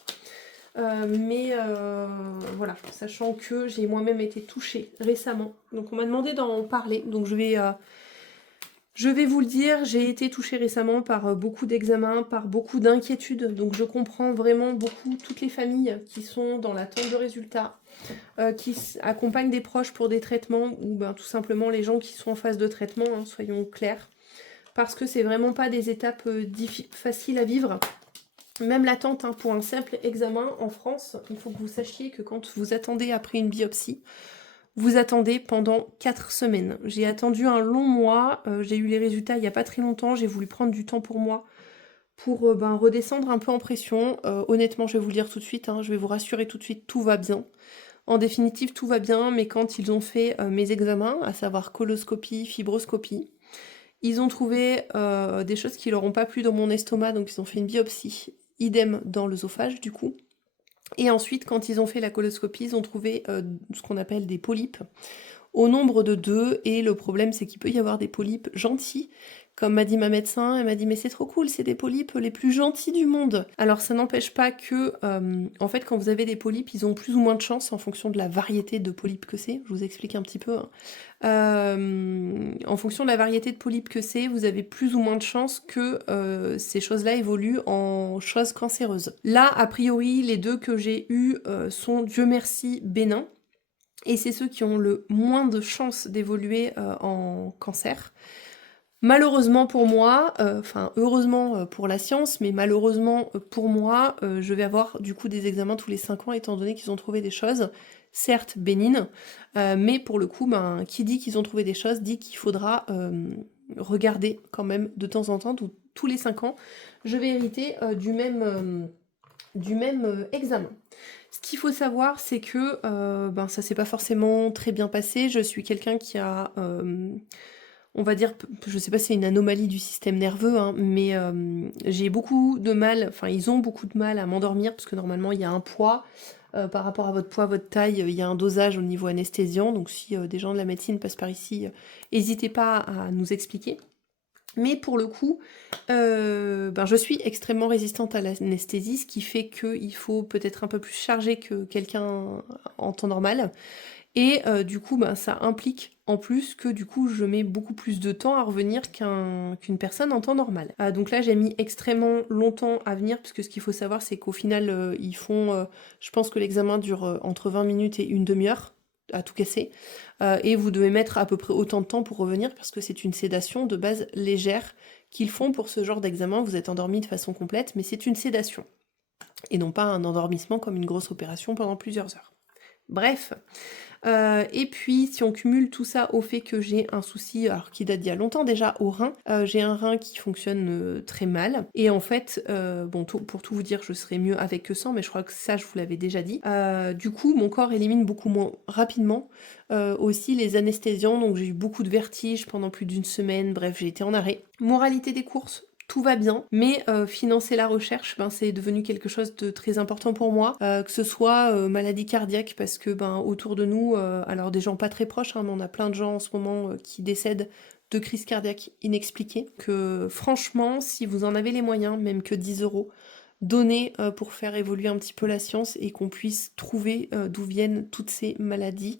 Voilà, sachant que j'ai moi-même été touchée récemment. Donc on m'a demandé d'en parler. Donc je vais vous le dire, j'ai été touchée récemment par beaucoup d'examens, par beaucoup d'inquiétudes. Donc je comprends vraiment beaucoup toutes les familles qui sont dans l'attente de résultats, qui accompagnent des proches pour des traitements, ou tout simplement les gens qui sont en phase de traitement, hein, soyons clairs. Parce que c'est vraiment pas des étapes faciles à vivre. Même l'attente, hein, pour un simple examen en France, il faut que vous sachiez que quand vous attendez après une biopsie, vous attendez pendant 4 semaines. J'ai attendu un long mois, j'ai eu les résultats il n'y a pas très longtemps, j'ai voulu prendre du temps pour moi pour redescendre un peu en pression. Honnêtement, je vais vous le dire tout de suite, hein, je vais vous rassurer tout de suite, tout va bien. En définitive, tout va bien, mais quand ils ont fait mes examens, à savoir coloscopie, fibroscopie, ils ont trouvé des choses qui leur ont pas plu dans mon estomac, donc ils ont fait une biopsie. Idem dans l'œsophage, du coup. Et ensuite, quand ils ont fait la coloscopie, ils ont trouvé ce qu'on appelle des polypes au nombre de 2, et le problème c'est qu'il peut y avoir des polypes gentils. Comme m'a dit ma médecin, elle m'a dit mais c'est trop cool, c'est des polypes les plus gentils du monde. Alors ça n'empêche pas que, en fait quand vous avez des polypes, ils ont plus ou moins de chance en fonction de la variété de polypes que c'est. Je vous explique un petit peu, hein. En fonction de la variété de polypes que c'est, vous avez plus ou moins de chances que ces choses-là évoluent en choses cancéreuses. Là, a priori, les 2 que j'ai eus sont, Dieu merci, bénins. Et c'est ceux qui ont le moins de chances d'évoluer en cancer. Malheureusement pour moi, enfin heureusement pour la science, mais malheureusement pour moi, je vais avoir du coup des examens tous les 5 ans étant donné qu'ils ont trouvé des choses, certes bénignes, mais pour le coup, qui dit qu'ils ont trouvé des choses dit qu'il faudra regarder quand même de temps en temps, tous les 5 ans, je vais hériter du même examen. Ce qu'il faut savoir, c'est que ça s'est pas forcément très bien passé. Je suis quelqu'un qui a, on va dire, je sais pas si c'est une anomalie du système nerveux, hein, mais j'ai beaucoup de mal, enfin ils ont beaucoup de mal à m'endormir, parce que normalement il y a un poids, par rapport à votre poids, votre taille, il y a un dosage au niveau anesthésiant, donc si des gens de la médecine passent par ici, n'hésitez pas à nous expliquer. Mais pour le coup, je suis extrêmement résistante à l'anesthésie, ce qui fait qu'il faut peut-être un peu plus chargé que quelqu'un en temps normal. Et du coup, ça implique en plus que du coup, je mets beaucoup plus de temps à revenir qu'une personne en temps normal. Donc là, j'ai mis extrêmement longtemps à venir, parce que ce qu'il faut savoir, c'est qu'au final, ils font, je pense que l'examen dure entre 20 minutes et une demi-heure, à tout casser. Et vous devez mettre à peu près autant de temps pour revenir, parce que c'est une sédation de base légère qu'ils font pour ce genre d'examen. Vous êtes endormi de façon complète, mais c'est une sédation. Et non pas un endormissement comme une grosse opération pendant plusieurs heures. Bref, et puis si on cumule tout ça au fait que j'ai un souci, alors qui date d'il y a longtemps déjà, au rein, j'ai un rein qui fonctionne très mal, et en fait, pour tout vous dire, je serais mieux avec que sans, mais je crois que ça je vous l'avais déjà dit. Du coup, mon corps élimine beaucoup moins rapidement aussi les anesthésiants, donc j'ai eu beaucoup de vertiges pendant plus d'une semaine, bref, j'ai été en arrêt. Moralité des courses, tout va bien, mais financer la recherche, c'est devenu quelque chose de très important pour moi, que ce soit maladie cardiaque, parce que autour de nous, alors des gens pas très proches, hein, mais on a plein de gens en ce moment qui décèdent de crise cardiaque inexpliquée, que franchement, si vous en avez les moyens, même que 10 euros, donnez pour faire évoluer un petit peu la science et qu'on puisse trouver d'où viennent toutes ces maladies.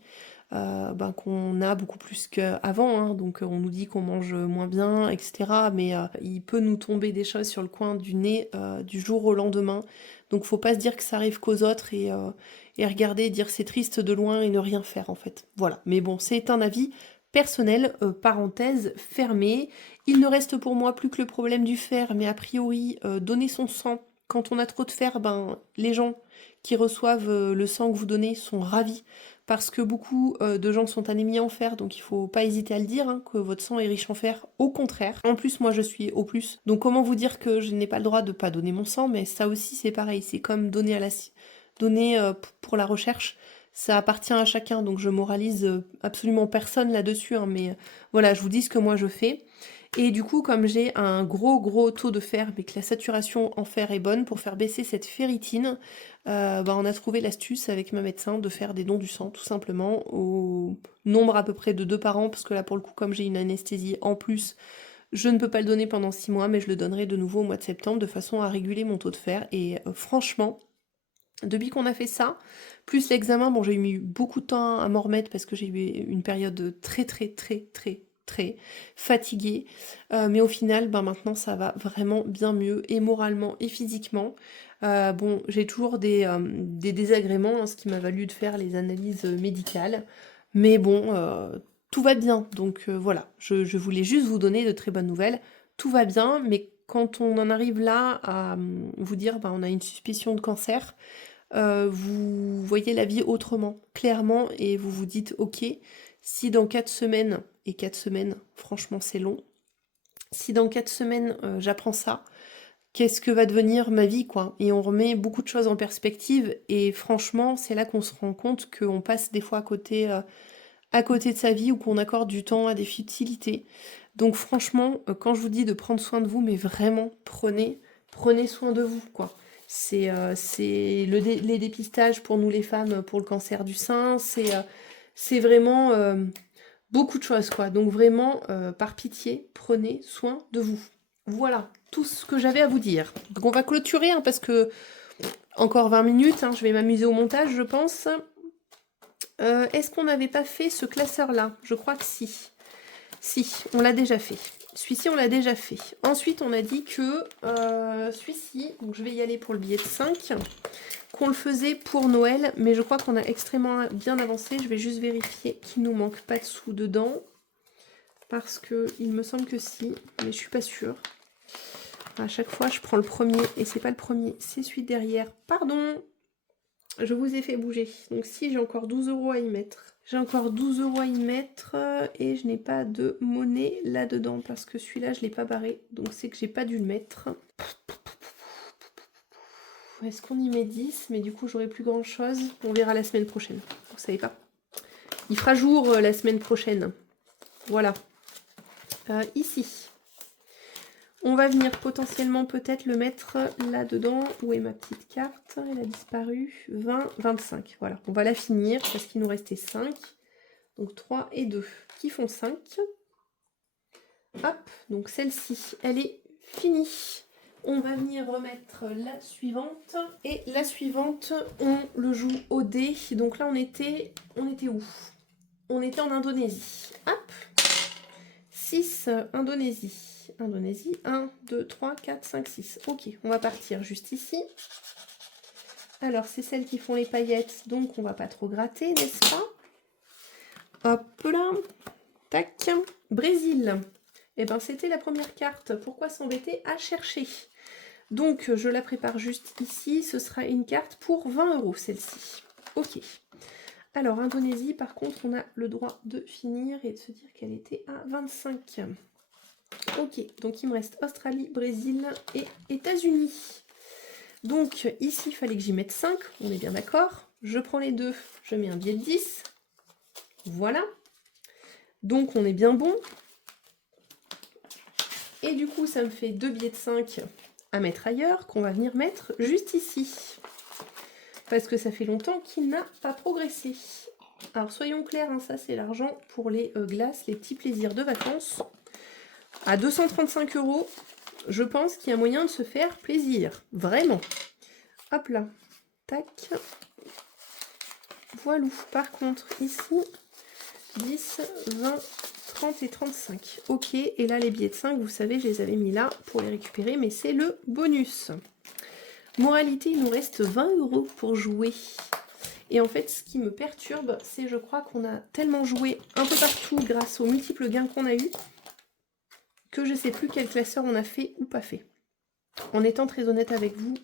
Qu'on a beaucoup plus qu'avant, hein. Donc on nous dit qu'on mange moins bien, etc. Mais il peut nous tomber des choses sur le coin du nez du jour au lendemain. Donc faut pas se dire que ça arrive qu'aux autres et regarder, dire c'est triste de loin et ne rien faire en fait. Voilà. Mais bon, c'est un avis personnel, parenthèse fermée. Il ne reste pour moi plus que le problème du fer, mais a priori, donner son sang, quand on a trop de fer, les gens qui reçoivent le sang que vous donnez sont ravis, parce que beaucoup de gens sont anémiés en fer, donc il faut pas hésiter à le dire, hein, que votre sang est riche en fer, au contraire. En plus, moi je suis au plus, donc comment vous dire que je n'ai pas le droit de pas donner mon sang, mais ça aussi c'est pareil, c'est comme donner pour la recherche, ça appartient à chacun, donc je moralise absolument personne là-dessus, hein, mais voilà, je vous dis ce que moi je fais. Et du coup, comme j'ai un gros taux de fer, mais que la saturation en fer est bonne, pour faire baisser cette ferritine, on a trouvé l'astuce avec ma médecin de faire des dons du sang, tout simplement, au nombre à peu près de 2 par an, parce que là, pour le coup, comme j'ai une anesthésie en plus, je ne peux pas le donner pendant 6 mois, mais je le donnerai de nouveau au mois de septembre, de façon à réguler mon taux de fer. Et franchement, depuis qu'on a fait ça, plus l'examen, j'ai eu beaucoup de temps à m'en remettre, parce que j'ai eu une période très fatiguée, mais au final, maintenant ça va vraiment bien mieux, et moralement et physiquement. J'ai toujours des désagréments, hein, ce qui m'a valu de faire les analyses médicales, mais bon, tout va bien, donc voilà, je voulais juste vous donner de très bonnes nouvelles. Tout va bien, mais quand on en arrive là à vous dire on a une suspicion de cancer, vous voyez la vie autrement, clairement, et vous vous dites ok, si dans 4 semaines, et 4 semaines franchement c'est long, si dans 4 semaines j'apprends ça, qu'est-ce que va devenir ma vie, quoi. Et on remet beaucoup de choses en perspective. Et franchement, c'est là qu'on se rend compte qu'on passe des fois à côté de sa vie ou qu'on accorde du temps à des futilités. Donc franchement, quand je vous dis de prendre soin de vous, mais vraiment, prenez soin de vous, quoi. C'est les dépistages pour nous les femmes pour le cancer du sein, c'est vraiment beaucoup de choses, quoi. Donc vraiment, par pitié, prenez soin de vous. Voilà, tout ce que j'avais à vous dire. Donc on va clôturer, hein, parce que encore 20 minutes, hein, je vais m'amuser au montage, je pense. Est-ce qu'on n'avait pas fait ce classeur-là? Je crois que si. Si, on l'a déjà fait. Celui-ci, on l'a déjà fait. Ensuite, on a dit que celui-ci, donc je vais y aller pour le billet de 5, qu'on le faisait pour Noël, mais je crois qu'on a extrêmement bien avancé. Je vais juste vérifier qu'il ne nous manque pas de sous dedans, parce que il me semble que si, mais je suis pas sûre. À chaque fois, je prends le premier, et c'est pas le premier, c'est celui derrière. Pardon, je vous ai fait bouger. Donc si, j'ai encore 12 € à y mettre. J'ai encore 12 € à y mettre et je n'ai pas de monnaie là-dedans parce que celui-là, je ne l'ai pas barré. Donc c'est que j'ai pas dû le mettre. Est-ce qu'on y met 10? Mais du coup, j'aurai plus grand-chose. On verra la semaine prochaine. Vous savez pas. Il fera jour la semaine prochaine. Voilà. Ici. On va venir potentiellement peut-être le mettre là-dedans. Où est ma petite carte? Elle a disparu. 20, 25. Voilà, on va la finir parce qu'il nous restait 5. Donc 3 et 2 qui font 5. Hop, donc celle-ci, elle est finie. On va venir remettre la suivante. Et la suivante, on le joue au dé. Donc là, on était où? On était en Indonésie. Hop. 6, Indonésie. Indonésie, 1, 2, 3, 4, 5, 6. Ok, on va partir juste ici. Alors, c'est celles qui font les paillettes, donc on va pas trop gratter, n'est-ce pas? Hop là. Tac. Brésil. Eh ben, c'était la première carte. Pourquoi s'embêter à chercher? Donc, je la prépare juste ici. Ce sera une carte pour 20 €, celle-ci. Ok. Alors, Indonésie, par contre, on a le droit de finir et de se dire qu'elle était à 25. Ok, donc il me reste Australie, Brésil et États-Unis. Donc ici, il fallait que j'y mette 5, on est bien d'accord. Je prends les deux, je mets un billet de 10. Voilà. Donc on est bien bon. Et du coup, ça me fait 2 billets de 5 à mettre ailleurs, qu'on va venir mettre juste ici. Parce que ça fait longtemps qu'il n'a pas progressé. Alors soyons clairs, hein, ça c'est l'argent pour les glaces, les petits plaisirs de vacances. À 235 €, je pense qu'il y a moyen de se faire plaisir. Vraiment. Hop là. Tac. Voilà. Par contre, ici, 10, 20, 30 et 35. Ok. Et là, les billets de 5, vous savez, je les avais mis là pour les récupérer, mais c'est le bonus. Moralité, il nous reste 20 € pour jouer. Et en fait, ce qui me perturbe, c'est je crois qu'on a tellement joué un peu partout grâce aux multiples gains qu'on a eu que je ne sais plus quel classeur on a fait ou pas fait. En étant très honnête avec vous.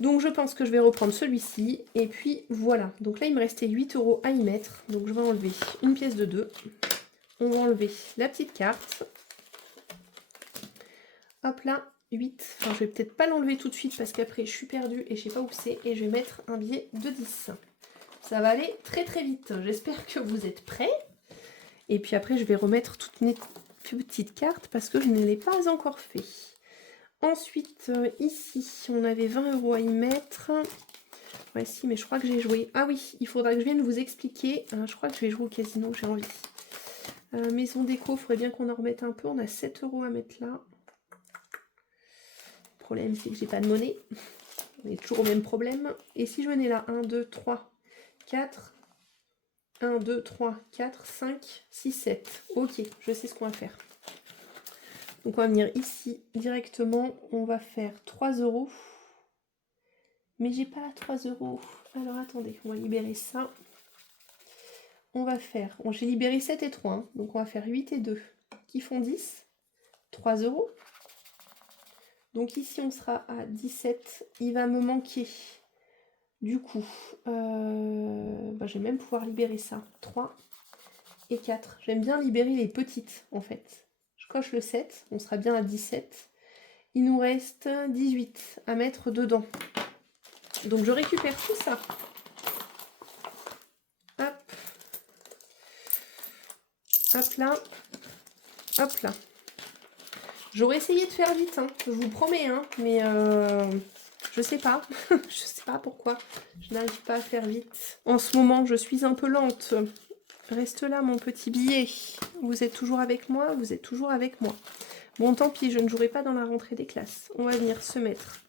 Donc je pense que je vais reprendre celui-ci. Et puis voilà. Donc là, il me restait 8 € à y mettre. Donc je vais enlever une pièce de 2. On va enlever la petite carte. Hop là, 8. Enfin, je vais peut-être pas l'enlever tout de suite parce qu'après, je suis perdue et je sais pas où c'est. Et je vais mettre un billet de 10. Ça va aller très très vite. J'espère que vous êtes prêts. Et puis après, je vais remettre toutes mes petites cartes parce que je ne l'ai pas encore fait. Ensuite, ici, on avait 20 € à y mettre. Ouais, si, mais je crois que j'ai joué. Ah oui, il faudra que je vienne vous expliquer. Je crois que je vais jouer au casino, j'ai envie. Maison déco, il faudrait bien qu'on en remette un peu. On a 7 € à mettre là. Le problème, c'est que j'ai pas de monnaie. On est toujours au même problème. Et si je venais là, 1, 2, 3, 4. 1, 2, 3, 4, 5, 6, 7. Ok, je sais ce qu'on va faire. Donc on va venir ici directement. On va faire 3 €. Mais j'ai pas 3 €. Alors attendez, on va libérer ça. On va faire... Bon, j'ai libéré 7 et 3. Hein, donc on va faire 8 et 2 qui font 10. 3 €. Donc ici on sera à 17. Il va me manquer... Du coup, je vais même pouvoir libérer ça. 3 et 4. J'aime bien libérer les petites, en fait. Je coche le 7, on sera bien à 17. Il nous reste 18 à mettre dedans. Donc je récupère tout ça. Hop. Hop là. Hop là. J'aurais essayé de faire vite, hein, je vous promets, hein, mais je sais pas. Je sais pas pourquoi je n'arrive pas à faire vite. En ce moment, je suis un peu lente. Reste là, mon petit billet. Vous êtes toujours avec moi? Vous êtes toujours avec moi. Bon, tant pis, je ne jouerai pas dans la rentrée des classes. On va venir se mettre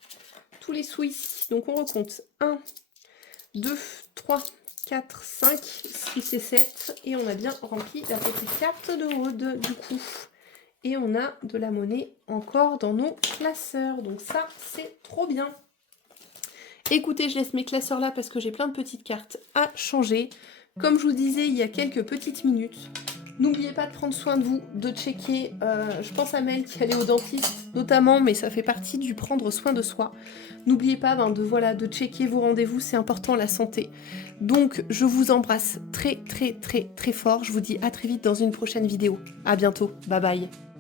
tous les sous ici. Donc, on recompte. 1, 2, 3, 4, 5, 6 et 7. Et on a bien rempli la petite carte de Aude, du coup. Et on a de la monnaie encore dans nos classeurs. Donc ça, c'est trop bien. Écoutez, je laisse mes classeurs là parce que j'ai plein de petites cartes à changer. Comme je vous disais il y a quelques petites minutes, n'oubliez pas de prendre soin de vous, de checker. Je pense à Mel qui allait au dentiste notamment, mais ça fait partie du prendre soin de soi. N'oubliez pas de checker vos rendez-vous, c'est important, la santé. Donc je vous embrasse très très très très fort. Je vous dis à très vite dans une prochaine vidéo. À bientôt, bye bye.